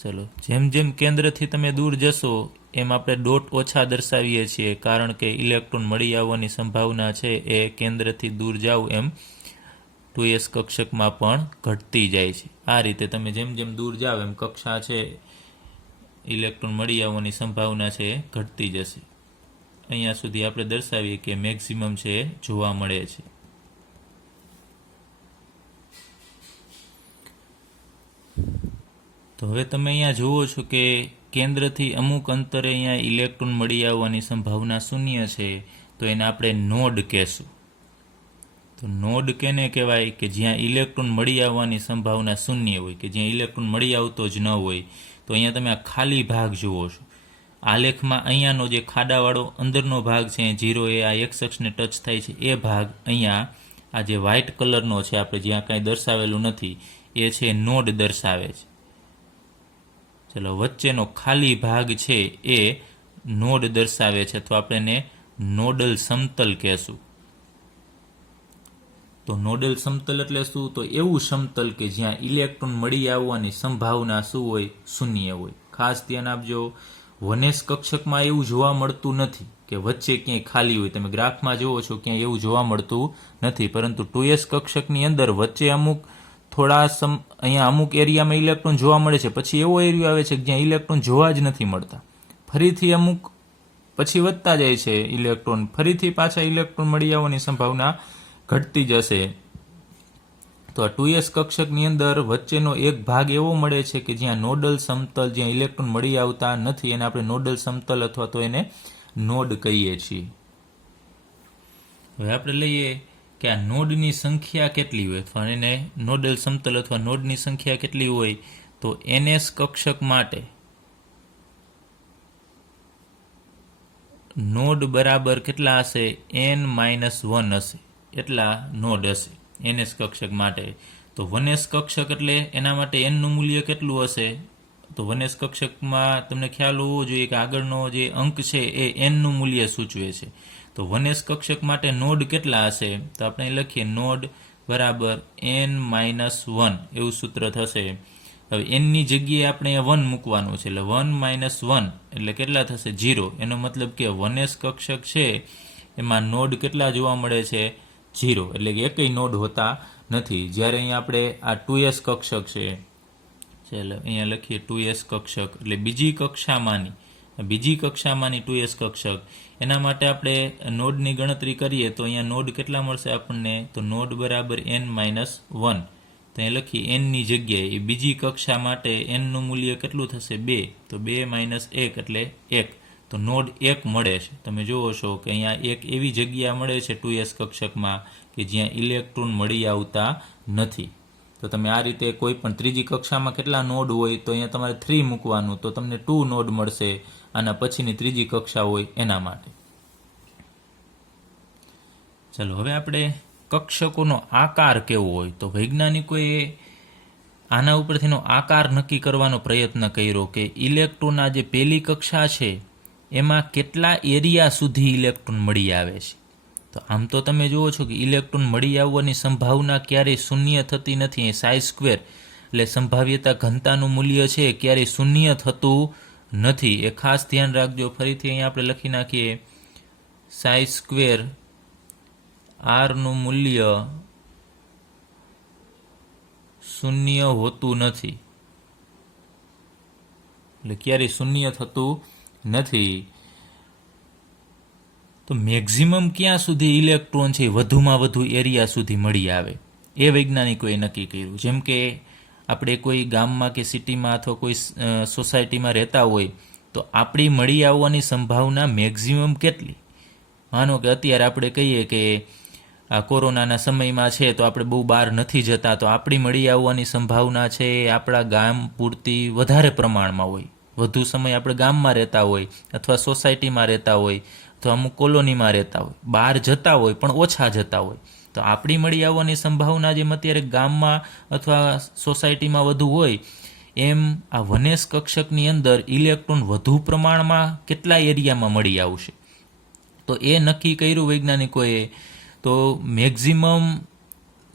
ચલો, જેમ જેમ કેન્દ્રથી તમે દૂર જશો એમ આપણે ડોટ ઓછા દર્શાવીએ છીએ, કારણ કે ઇલેક્ટ્રોન મળી આવવાની સંભાવના છે એ કેન્દ્રથી દૂર જાવ એમ 2s કક્ષકમાં પણ ઘટતી જાય છે. આ રીતે તમે જેમ જેમ દૂર જાઓ એમ કક્ષા છે ઇલેક્ટ્રોન મળી આવવાની સંભાવના છે એ ઘટતી જશે. અહીંયા સુધી આપણે દર્શાવીએ કે મેક્સિમમ છે એ જોવા મળે છે. તો હવે તમે અહીંયા જુઓ છો કે કેન્દ્રથી અમુક અંતરે અહીંયા ઇલેક્ટ્રોન મળી આવવાની સંભાવના શૂન્ય છે, તો એને આપણે નોડ કહેશું. તો નોડ કેને કહેવાય કે જ્યાં ઇલેક્ટ્રોન મળી આવવાની સંભાવના શૂન્ય હોય, કે જ્યાં ઇલેક્ટ્રોન મળી આવતો જ ન હોય. તો અહીંયા તમે આ ખાલી ભાગ જુઓ છો. આલેખમાં અહીંયાનો જે ખાડાવાળો અંદરનો ભાગ છે 0 એ આ એક્સ અક્ષને ટચ થાય છે એ ભાગ, અહીંયા આ જે વ્હાઇટ કલરનો છે આપણે જ્યાં કાંઈ દર્શાવેલું નથી એ છે નોડ દર્શાવે છે. ચલો, વચ્ચેનો ખાલી ભાગ છે એ નોડ દર્શાવે છે, તો આપણે એને નોડલ સમતલ કહેશું. તો નોડલ સમતલ એટલે શું? તો એવું સમતલ કે જ્યાં ઇલેક્ટ્રોન મળી આવવાની સંભાવના શું હોય? શૂન્ય હોય. ખાસ ધ્યાન આપજો, 1s કક્ષકમાં એવું જોવા મળતું નથી કે વચ્ચે ક્યાંય ખાલી હોય. તમે ગ્રાફમાં જુઓ છો ક્યાંય એવું જોવા મળતું નથી, પરંતુ 2s કક્ષકની અંદર વચ્ચે અમુક અહીંયા અમુક એરિયામાં ઇલેક્ટ્રોન જોવા મળે છે, પછી એવો એરિયો આવે છે કે જ્યાં ઇલેક્ટ્રોન જોવા જ નથી મળતા. ફરીથી અમુક પછી વધતા જાય છે ઇલેક્ટ્રોન, ફરીથી પાછા ઇલેક્ટ્રોન મળી આવવાની સંભાવના ઘટતી જશે. તો આ 2s કક્ષકની અંદર વચ્ચેનો એક ભાગ એવો મળે છે કે જ્યાં નોડલ સમતલ, જ્યાં ઇલેક્ટ્રોન મળી આવતા નથી, એને આપણે નોડલ સમતલ અથવા તો એને નોડ કહીએ છીએ. હવે આપણે લઈએ કે આ નોડની સંખ્યા કેટલી હોય, અથવા એને નોડલ સમતલ અથવા નોડની સંખ્યા કેટલી હોય. તો ns કક્ષક માટે નોડ બરાબર કેટલા હશે? n-1 હશે, એટલા નોડ હશે ns કક્ષક માટે. તો 1s કક્ષક એટલે એના માટે n નું મૂલ્ય કેટલું હશે? તો 1s કક્ષકમાં તમને ખ્યાલ હોવો જોઈએ કે આગળનો જે અંક છે એ n નું મૂલ્ય સૂચવે છે. તો 1s કક્ષક માટે નોડ કેટલા હશે? તો આપણે લખીએ નોડ બરાબર n-1 એવું સૂત્ર થશે. હવે n ની જગ્યાએ આપણે 1 મૂકવાનું છે, એટલે 1-1 એટલે કેટલા થશે? 0. એનો મતલબ કે 1s કક્ષક છે એમાં નોડ કેટલા જોવા મળે છે? 0. એટલે કે એકય નોડ હોતા નથી. જ્યારે અહીંયા આપણે આ 2s કક્ષક છે, ચાલો અહીંયા લખીએ 2s કક્ષક એટલે બીજી કક્ષામાંની 2s કક્ષક, એના માટે આપણે નોડની ગણતરી કરીએ તો અહીંયા નોડ કેટલા મળશે આપણને? તો નોડ બરાબર n-1. તો અહીં લખીએ n ની જગ્યાએ એ બીજી કક્ષા માટે n નું મૂલ્ય કેટલું થશે? 2. તો 2-1 એટલે 1. તો નોડ 1 મળે છે. તમે જુઓ છો કે અહીંયા એક એવી જગ્યા મળે છે 2s કક્ષકમાં કે જ્યાં ઇલેક્ટ્રોન મળી આવતા નથી. તો તમે આ રીતે કોઈ પણ ત્રીજી કક્ષામાં કેટલા નોડ હોય તો અહીંયા તમારે 3 મૂકવાનું, તો તમને 2 નોડ મળશે આના પછીની ત્રીજી કક્ષા હોય એના માટે. ચાલો હવે આપણે કક્ષકોનો આકાર કેવો હોય, તો વૈજ્ઞાનિકોએ આના ઉપરથીનો આકાર નક્કી કરવાનો પ્રયત્ન કર્યો કે ઇલેક્ટ્રોનના જે પહેલી કક્ષા છે એમાં કેટલા એરિયા સુધી ઇલેક્ટ્રોન મળી આવે છે. તો આમ તો તમે જુઓ છો કે ઇલેક્ટ્રોન મળી આવવાની સંભાવના ક્યારેય શૂન્ય થતી નથી. સાઈ સ્ક્વેર એટલે સંભાવ્યતા ઘનતાનું મૂલ્ય છે ક્યારેય શૂન્ય થતું નથી, એ ખાસ ધ્યાન રાખજો. ફરીથી અહીંયા આપણે લખી નાખીએ સાઈ સ્ક્વેર આરનું મૂલ્ય શૂન્ય હોતું નથી, એટલે ક્યારેય શૂન્ય થતું નથી. તો મેક્ઝિમમ ક્યાં સુધી ઇલેક્ટ્રોન છે વધુમાં વધુ એરિયા સુધી મળી આવે એ વૈજ્ઞાનિકોએ નક્કી કર્યું. જેમ કે આપણે કોઈ ગામમાં કે સિટીમાં અથવા કોઈ સોસાયટીમાં રહેતા હોય તો આપણી મળી આવવાની સંભાવના મેક્ઝિમમ કેટલી? માનો કે અત્યારે આપણે કહીએ કે આ કોરોનાના સમયમાં છે તો આપણે બહુ બહાર નથી જતા, તો આપણી મળી આવવાની સંભાવના છે એ આપણા ગામ પૂરતી વધારે પ્રમાણમાં હોય. વધુ સમય આપણે ગામમાં રહેતા હોય અથવા સોસાયટીમાં રહેતા હોય અથવા અમુક કોલોનીમાં રહેતા હોય, બહાર જતા હોય પણ ઓછા જતા હોય, તો આપણી મળી આવવાની સંભાવના જેમ અત્યારે ગામમાં અથવા સોસાયટીમાં વધુ હોય એમ આ વનેશ કક્ષકની અંદર ઇલેક્ટ્રોન વધુ પ્રમાણમાં કેટલા એરિયામાં મળી આવશે. તો એ નક્કી કર્યું વૈજ્ઞાનિકોએ. તો મેક્ઝિમમ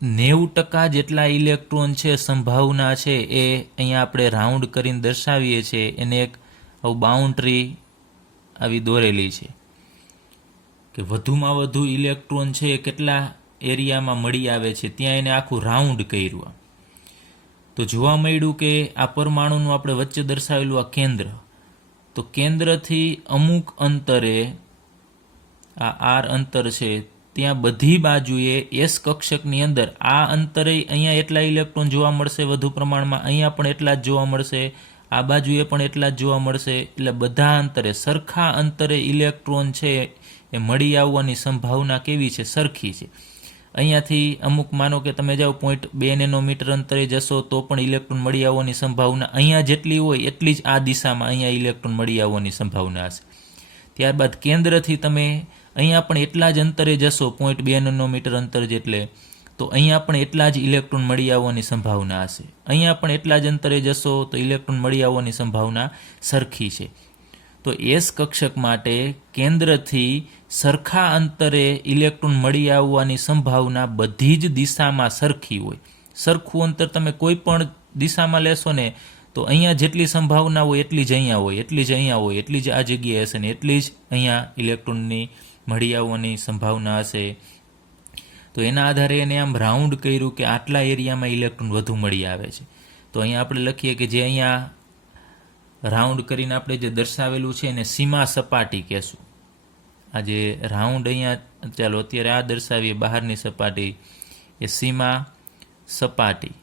90% જેટલા ઇલેક્ટ્રોન છે સંભાવના છે એ અહીંયા આપણે રાઉન્ડ કરીને દર્શાવીએ છીએ. એને એક બાઉન્ડ્રી આવી દોરેલી છે કે વધુમાં વધુ ઇલેક્ટ્રોન છે કેટલા એરિયામાં મળી આવે છે, ત્યાં એને આખું રાઉન્ડ કર્યું. તો જોવા મળ્યું કે આ પરમાણુનું આપણે વચ્ચે દર્શાવેલું આ કેન્દ્ર, તો કેન્દ્રથી અમુક અંતરે આ આર અંતર છે ત્યાં બધી બાજુએ એસ કક્ષકની અંદર આ અંતરે અહીંયા એટલા ઇલેક્ટ્રોન જોવા મળશે વધુ પ્રમાણમાં, અહીંયા પણ એટલા જ જોવા મળશે, આ બાજુએ પણ એટલા જ જોવા મળશે. એટલે બધા અંતરે સરખા અંતરે ઇલેક્ટ્રોન છે એ મળી આવવાની સંભાવના કેવી છે? સરખી છે. અહીંયાથી અમુક માનો કે તમે જાઓ 0.2 નેનોમીટર અંતરે જશો તો પણ ઇલેક્ટ્રોન મળી આવવાની સંભાવના અહીંયા જેટલી હોય એટલી જ આ દિશામાં અહીંયા ઇલેક્ટ્રોન મળી આવવાની સંભાવના હશે. ત્યારબાદ કેન્દ્રથી તમે અહીંયા પણ એટલા જ અંતરે જશો 0.2 નેનોમીટર અંતર જેટલે, તો અહીંયા પણ એટલા જ ઇલેક્ટ્રોન મળી આવવાની સંભાવના હશે. અહીંયા પણ એટલા જ અંતરે જશો તો ઇલેક્ટ્રોન મળી આવવાની સંભાવના સરખી છે. તો એસ કક્ષક માટે કેન્દ્રથી સરખા અંતરે ઇલેક્ટ્રોન મળી આવવાની સંભાવના બધી જ દિશામાં સરખી હોય. સરખું અંતર તમે કોઈ પણ દિશામાં લેશો ને તો અહીંયા જેટલી સંભાવના હોય એટલી જ અહીંયા હોય, એટલી જ અહીંયા હોય, એટલી જ આ જગ્યાએ હશે ને એટલી જ અહીંયા ઇલેક્ટ્રોનની મળી આવવાની સંભાવના હશે. તો એના આધારે એને આમ રાઉન્ડ કર્યું કે આટલા એરિયામાં ઇલેક્ટ્રોન વધુ મળી આવે છે. તો અહીંયા આપણે લખીએ કે જે અહીંયા રાઉન્ડ કરીને આપણે જે દર્શાવેલું છે એને સીમા સપાટી કહેશું. આ જે રાઉન્ડ અહીંયા ચાલો અત્યારે આ દર્શાવીએ બહારની સપાટી, એ સીમા સપાટી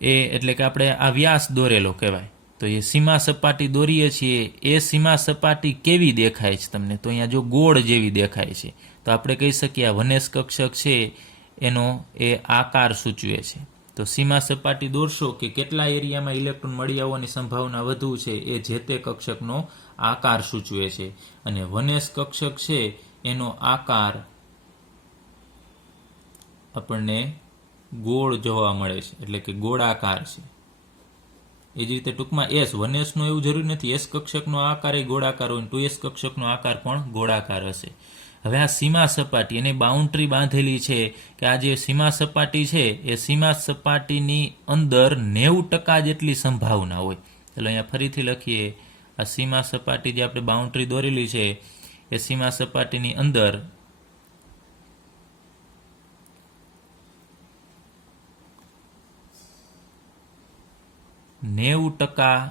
એ એટલે કે આપણે આ વ્યાસ દોરેલો કહેવાય. તો એ સીમા સપાટી દોરીએ છીએ એ સીમા સપાટી કેવી દેખાય છે તમને? તો અહીંયા જો ગોળ જેવી દેખાય છે તો આપણે કહી શકીએ આ વનેશ કક્ષક છે એનો એ આકાર સૂચવે છે. તો સીમા સપાટી દોરશો કે કેટલા એરિયામાં ઇલેક્ટ્રોન મળી આવવાની સંભાવના વધુ છે એ જે તે કક્ષકનો આકાર સૂચવે છે. અને વનેશ કક્ષક છે એનો આકાર આપણને ગોળ જોવા મળે છે, એટલે કે ગોળાકાર છે. એ જ રીતે ટૂંકમાં એસ વનેશનો એવું જરૂરી નથી, એસ કક્ષકનો આકાર એ ગોળાકાર હોય, 2s કક્ષકનો આકાર પણ ગોળાકાર હશે. હવે આ સીમા સપાટી એને બાઉન્ડ્રી બાંધેલી છે કે આ જે સીમા સપાટી છે એ સીમા સપાટીની અંદર 90% જેટલી સંભાવના હોય. ચાલો અહીંયા ફરીથી લખીએ, આ સીમા સપાટી જે આપણે બાઉન્ડ્રી દોરેલી છે એ સીમા સપાટીની અંદર 90%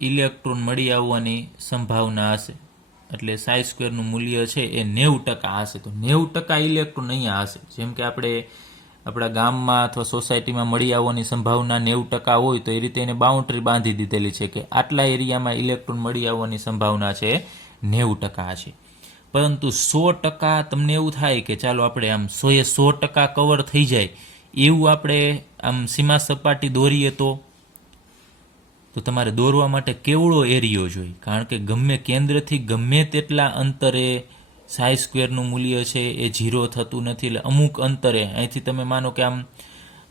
ઇલેક્ટ્રોન મળી આવવાની સંભાવના હશે. એટલે સાઈ સ્ક્વેરનું મૂલ્ય છે એ 90% હશે. તો 90% ઇલેક્ટ્રોન અહીંયા હશે. જેમ કે આપણે આપણા ગામમાં અથવા સોસાયટીમાં મળી આવવાની સંભાવના 90% હોય તો એ રીતે એને બાઉન્ડ્રી બાંધી દીધેલી છે કે આટલા એરિયામાં ઇલેક્ટ્રોન મળી આવવાની સંભાવના છે 90% છે. પરંતુ 100% તમને એવું થાય કે ચાલો આપણે આમ 100% કવર થઈ જાય એવું આપણે આમ સીમા સપાટી દોરીએ તો તમારે દોરવા માટે કેવડો એરિયો જોઈએ, કારણ કે ગમે કેન્દ્રથી ગમે તેટલા અંતરે સાઈ સ્ક્વેરનું મૂલ્ય છે એ 0 થતું નથી. એટલે અમુક અંતરે અહીંથી તમે માનો કે આમ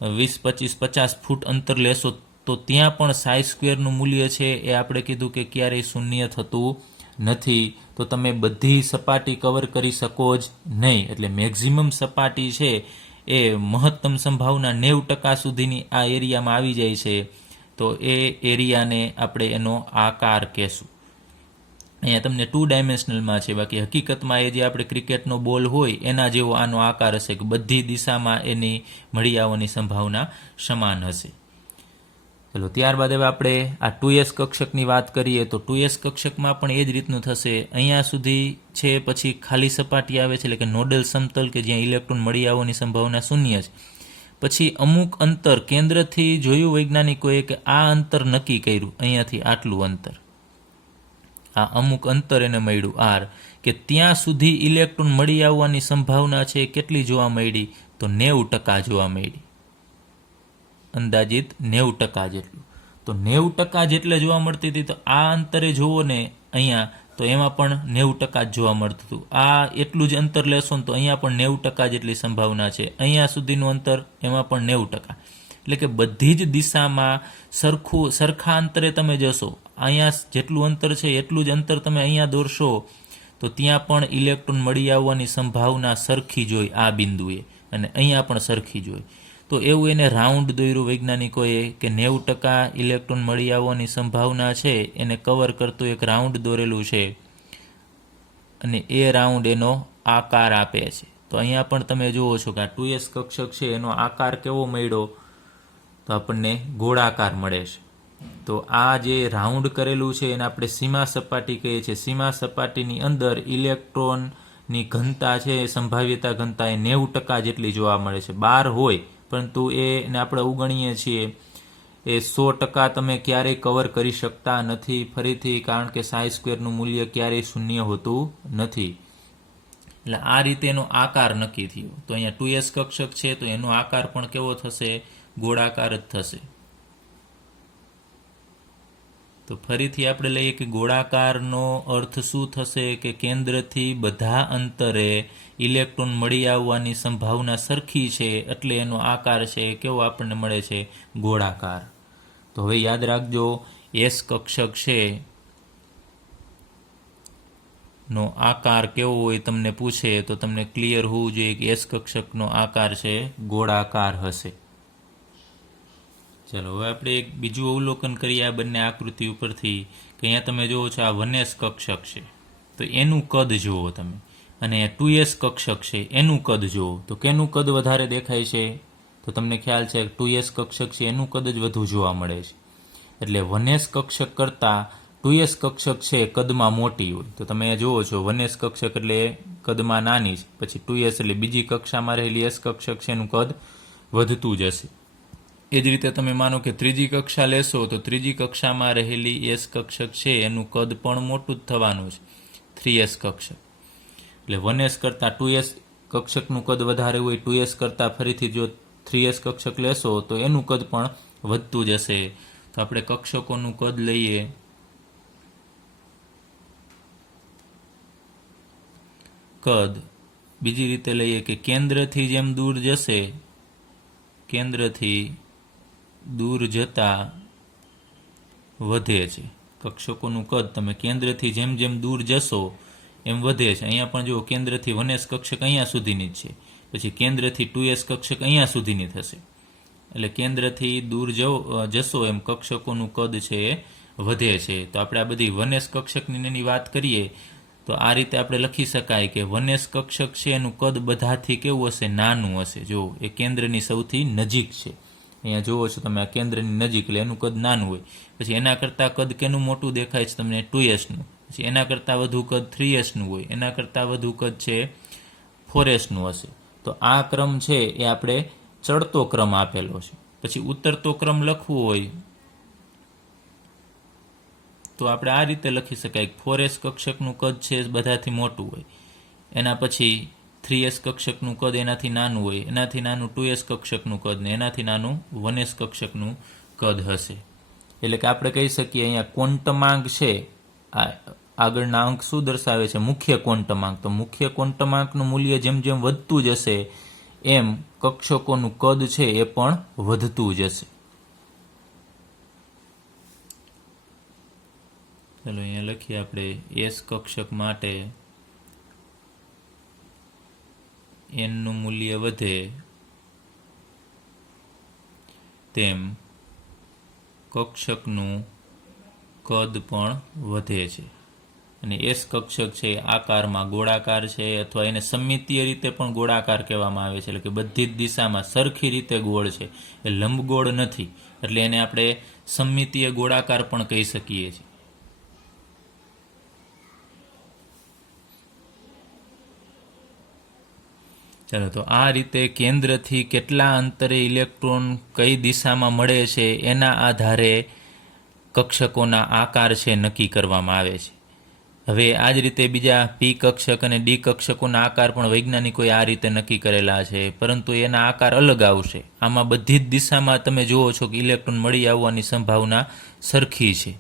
20, 25, 50 ફૂટ અંતર લેશો તો ત્યાં પણ સાઈ સ્ક્વેરનું મૂલ્ય છે એ આપણે કીધું કે ક્યારેય શૂન્ય થતું નથી. તો તમે બધી સપાટી કવર કરી શકો જ નહીં. એટલે મેક્ઝિમમ સપાટી છે એ મહત્તમ સંભાવના 90% સુધીની આ એરિયામાં આવી જાય છે. તો એ એરિયાને આપણે એનો આકાર કહેશું. અહીંયા તમને 2 ડાયમેન્શનલમાં છે, બાકી હકીકતમાં એ જે આપણે ક્રિકેટનો બોલ હોય એના જેવો આનો આકાર હશે કે બધી દિશામાં એની મળી આવવાની સંભાવના સમાન હશે. ચલો ત્યારબાદ હવે આપણે આ 2s કક્ષકની વાત કરીએ તો 2s કક્ષકમાં પણ એ જ રીતનું થશે. અહીંયા સુધી છે, પછી ખાલી સપાટી આવે છે, એટલે કે નોડલ સમતલ કે જ્યાં ઇલેક્ટ્રોન મળી આવવાની સંભાવના શૂન્ય છે. પછી અમુક અંતર કેન્દ્રથી જોયું વૈજ્ઞાનિકોએ કે આ અંતર નક્કી કર્યું, અહીંયાથી આટલું અંતર, આ અમુક અંતર એને મળ્યું r, કે ત્યાં સુધી ઇલેક્ટ્રોન મળી આવવાની સંભાવના છે કેટલી જોવા મળી? તો 90% જોવા મળી, અંદાજિત 90% જેટલું. તો 90% જેટલે જોવા મળતી હતી. તો આ અંતરે જુઓ ને અહીંયા, તો એમાં પણ 90% જ જોવા મળતું હતું. આ એટલું જ અંતર લેશો ને તો અહીંયા પણ 90% જેટલી સંભાવના છે. અહીંયા સુધીનું અંતર, એમાં પણ 90%. એટલે કે બધી જ દિશામાં સરખા અંતરે તમે જશો. અહીંયા જેટલું અંતર છે એટલું જ અંતર તમે અહીંયા દોરશો તો ત્યાં પણ ઇલેક્ટ્રોન મળી આવવાની સંભાવના સરખી જ હોય આ બિંદુએ, અને અહીંયા પણ સરખી જ હોય. તો એવું એને રાઉન્ડ દોર્યું વૈજ્ઞાનિકોએ કે 90% ઇલેક્ટ્રોન મળી આવવાની સંભાવના છે એને કવર કરતું એક રાઉન્ડ દોરેલું છે, અને એ રાઉન્ડ એનો આકાર આપે છે. તો અહીંયા પણ તમે જુઓ છો કે આ 2s કક્ષક છે એનો આકાર કેવો મળ્યો? તો આપણને ગોળાકાર મળે છે. તો આ જે રાઉન્ડ કરેલું છે એને આપણે સીમા સપાટી કહીએ છીએ. સીમા સપાટીની અંદર ઇલેક્ટ્રોનની ઘનતા છે, સંભાવ્યતા ઘનતા એ 90% જેટલી જોવા મળે છે. 12 હોય પરંતુ એને આપણે ઉગણીએ છીએ એ 100% તમે ક્યારેય કવર કરી શકતા નથી ફરીથી, કારણ કે સાઈ સ્ક્વેરનું મૂલ્ય ક્યારેય શૂન્ય હોતું નથી. એટલે આ રીતે એનો આકાર નક્કી થયો. તો અહીંયા 2s કક્ષક છે તો એનો આકાર પણ કેવો થશે? ગોળાકાર જ થશે. તો ફરીથી આપણે લઈએ કે ગોળાકારનો અર્થ શું થશે? કે કેન્દ્રથી બધા અંતરે ઇલેક્ટ્રોન મળી આવવાની સંભાવના સરખી છે, એટલે એનો આકાર છે કેવો આપણને મળે છે? ગોળાકાર. તો હવે યાદ રાખજો, s કક્ષક છે નો આકાર કેવો હોય તમને પૂછે તો તમને ક્લિયર હોવું જોઈએ કે s કક્ષકનો આકાર છે ગોળાકાર હશે. ચલો હવે આપણે એક બીજું અવલોકન કરીએ આ બંને આકૃતિ ઉપરથી, કે અહીંયા તમે જુઓ છો આ 1s કક્ષક છે તો એનું કદ જુઓ તમે, અને 2s કક્ષક છે એનું કદ જુઓ તો કેનું કદ વધારે દેખાય છે? તો તમને ખ્યાલ છે 2s કક્ષક છે એનું કદ જ વધુ જોવા મળે છે. એટલે 1s કક્ષક કરતાં 2s કક્ષક છે કદમાં મોટી હોય. તો તમે જુઓ છો 1s કક્ષક એટલે કદમાં નાની છે, પછી 2s એટલે બીજી કક્ષામાં રહેલી s કક્ષક છે એનું કદ વધતું જશે. એ જ રીતે તમે માનો કે ત્રીજી કક્ષા લેશો તો ત્રીજી કક્ષામાં રહેલી s કક્ષક છે એનું કદ પણ મોટું જ થવાનું છે, 3s કક્ષક. એટલે 1s કરતાં 2s કક્ષકનું કદ વધારે હોય, 2s કરતાં ફરીથી જો 3s કક્ષક લેશો તો એનું કદ પણ વધતું જશે. તો આપણે કક્ષકોનું કદ લઈએ. કદ બીજી રીતે લઈએ કે કેન્દ્રથી જેમ દૂર જશે, કેન્દ્રથી દૂર જતા વધે છે. કક્ષકોનું કદ તમે કેન્દ્રથી જેમ જેમ દૂર જશો એમ વધે છે. અહીંયા પણ જુઓ કેન્દ્રથી 1s કક્ષક અહીંયા સુધીની જ છે, પછી કેન્દ્રથી 2s કક્ષક અહીંયા સુધીની થશે. એટલે કેન્દ્રથી દૂર જશો એમ કક્ષકોનું કદ છે એ વધે છે. તો આપણે આ બધી 1s કક્ષકની વાત કરીએ તો આ રીતે આપણે લખી શકાય કે 1s કક્ષક છે એનું કદ બધાથી કેવું હશે? નાનું હશે. જો એ કેન્દ્રની સૌથી નજીક છે. અહીંયા જુઓ છો તમે આ કેન્દ્રની નજીક, એટલે એનું કદ નાનું હોય. પછી એના કરતાં કદ કેનું મોટું દેખાય છે તમને? 2sનું. પછી એના કરતાં વધુ કદ 3sનું હોય, એના કરતાં વધુ કદ છે 4sનું હશે. તો આ ક્રમ છે એ આપણે ચડતો ક્રમ આપેલો છે. પછી ઉતરતો ક્રમ લખવો હોય તો આપણે આ રીતે લખી શકાય કે 4s કક્ષકનું કદ છે બધાથી મોટું હોય, એના પછી 3s કક્ષકનું કદ એનાથી નાનું હોય, એનાથી નાનું 2s કક્ષકનું કદ ને એનાથી નાનું 1s કક્ષકનું કદ હશે. એટલે કે આપણે કહી શકીએ અહીંયા ક્વોન્ટમાંક છે, આગળના અંક શું દર્શાવે છે? મુખ્ય ક્વોન્ટમાંક. તો મુખ્ય ક્વોન્ટમાંકનું મૂલ્ય જેમ જેમ વધતું જશે એમ કક્ષકોનું કદ છે એ પણ વધતું જશે. ચાલો અહીંયા લખીએ આપણે એસ કક્ષક માટે એનનું મૂલ્ય વધે તેમ કક્ષકનું કદ પણ વધે છે. અને એસ કક્ષક છે આકારમાં ગોળાકાર છે, અથવા એને સમમિતીય રીતે પણ ગોળાકાર કહેવામાં આવે છે. એટલે કે બધી જ દિશામાં સરખી રીતે ગોળ છે, એ લંબગોળ નથી. એટલે એને આપણે સમમિતીય ગોળાકાર પણ કહી શકીએ છીએ. ચાલો, તો આ રીતે કેન્દ્રથી કેટલા અંતરે ઇલેક્ટ્રોન કઈ દિશામાં મળે છે એના આધારે કક્ષકોના આકાર છે નક્કી કરવામાં આવે છે. હવે આ જ રીતે બીજા પી કક્ષક અને ડી કક્ષકોના આકાર પણ વૈજ્ઞાનિકોએ આ રીતે નક્કી કરેલા છે, પરંતુ એના આકાર અલગ આવશે. આમાં બધી જ દિશામાં તમે જુઓ છો કે ઇલેક્ટ્રોન મળી આવવાની સંભાવના સરખી છે,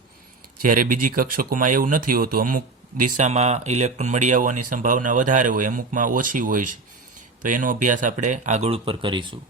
જ્યારે બીજી કક્ષકોમાં એવું નથી હોતું. અમુક દિશામાં ઇલેક્ટ્રોન મળી આવવાની સંભાવના વધારે હોય, અમુકમાં ઓછી હોય છે. તો એનો અભ્યાસ આપણે આગળ ઉપર કરીશું.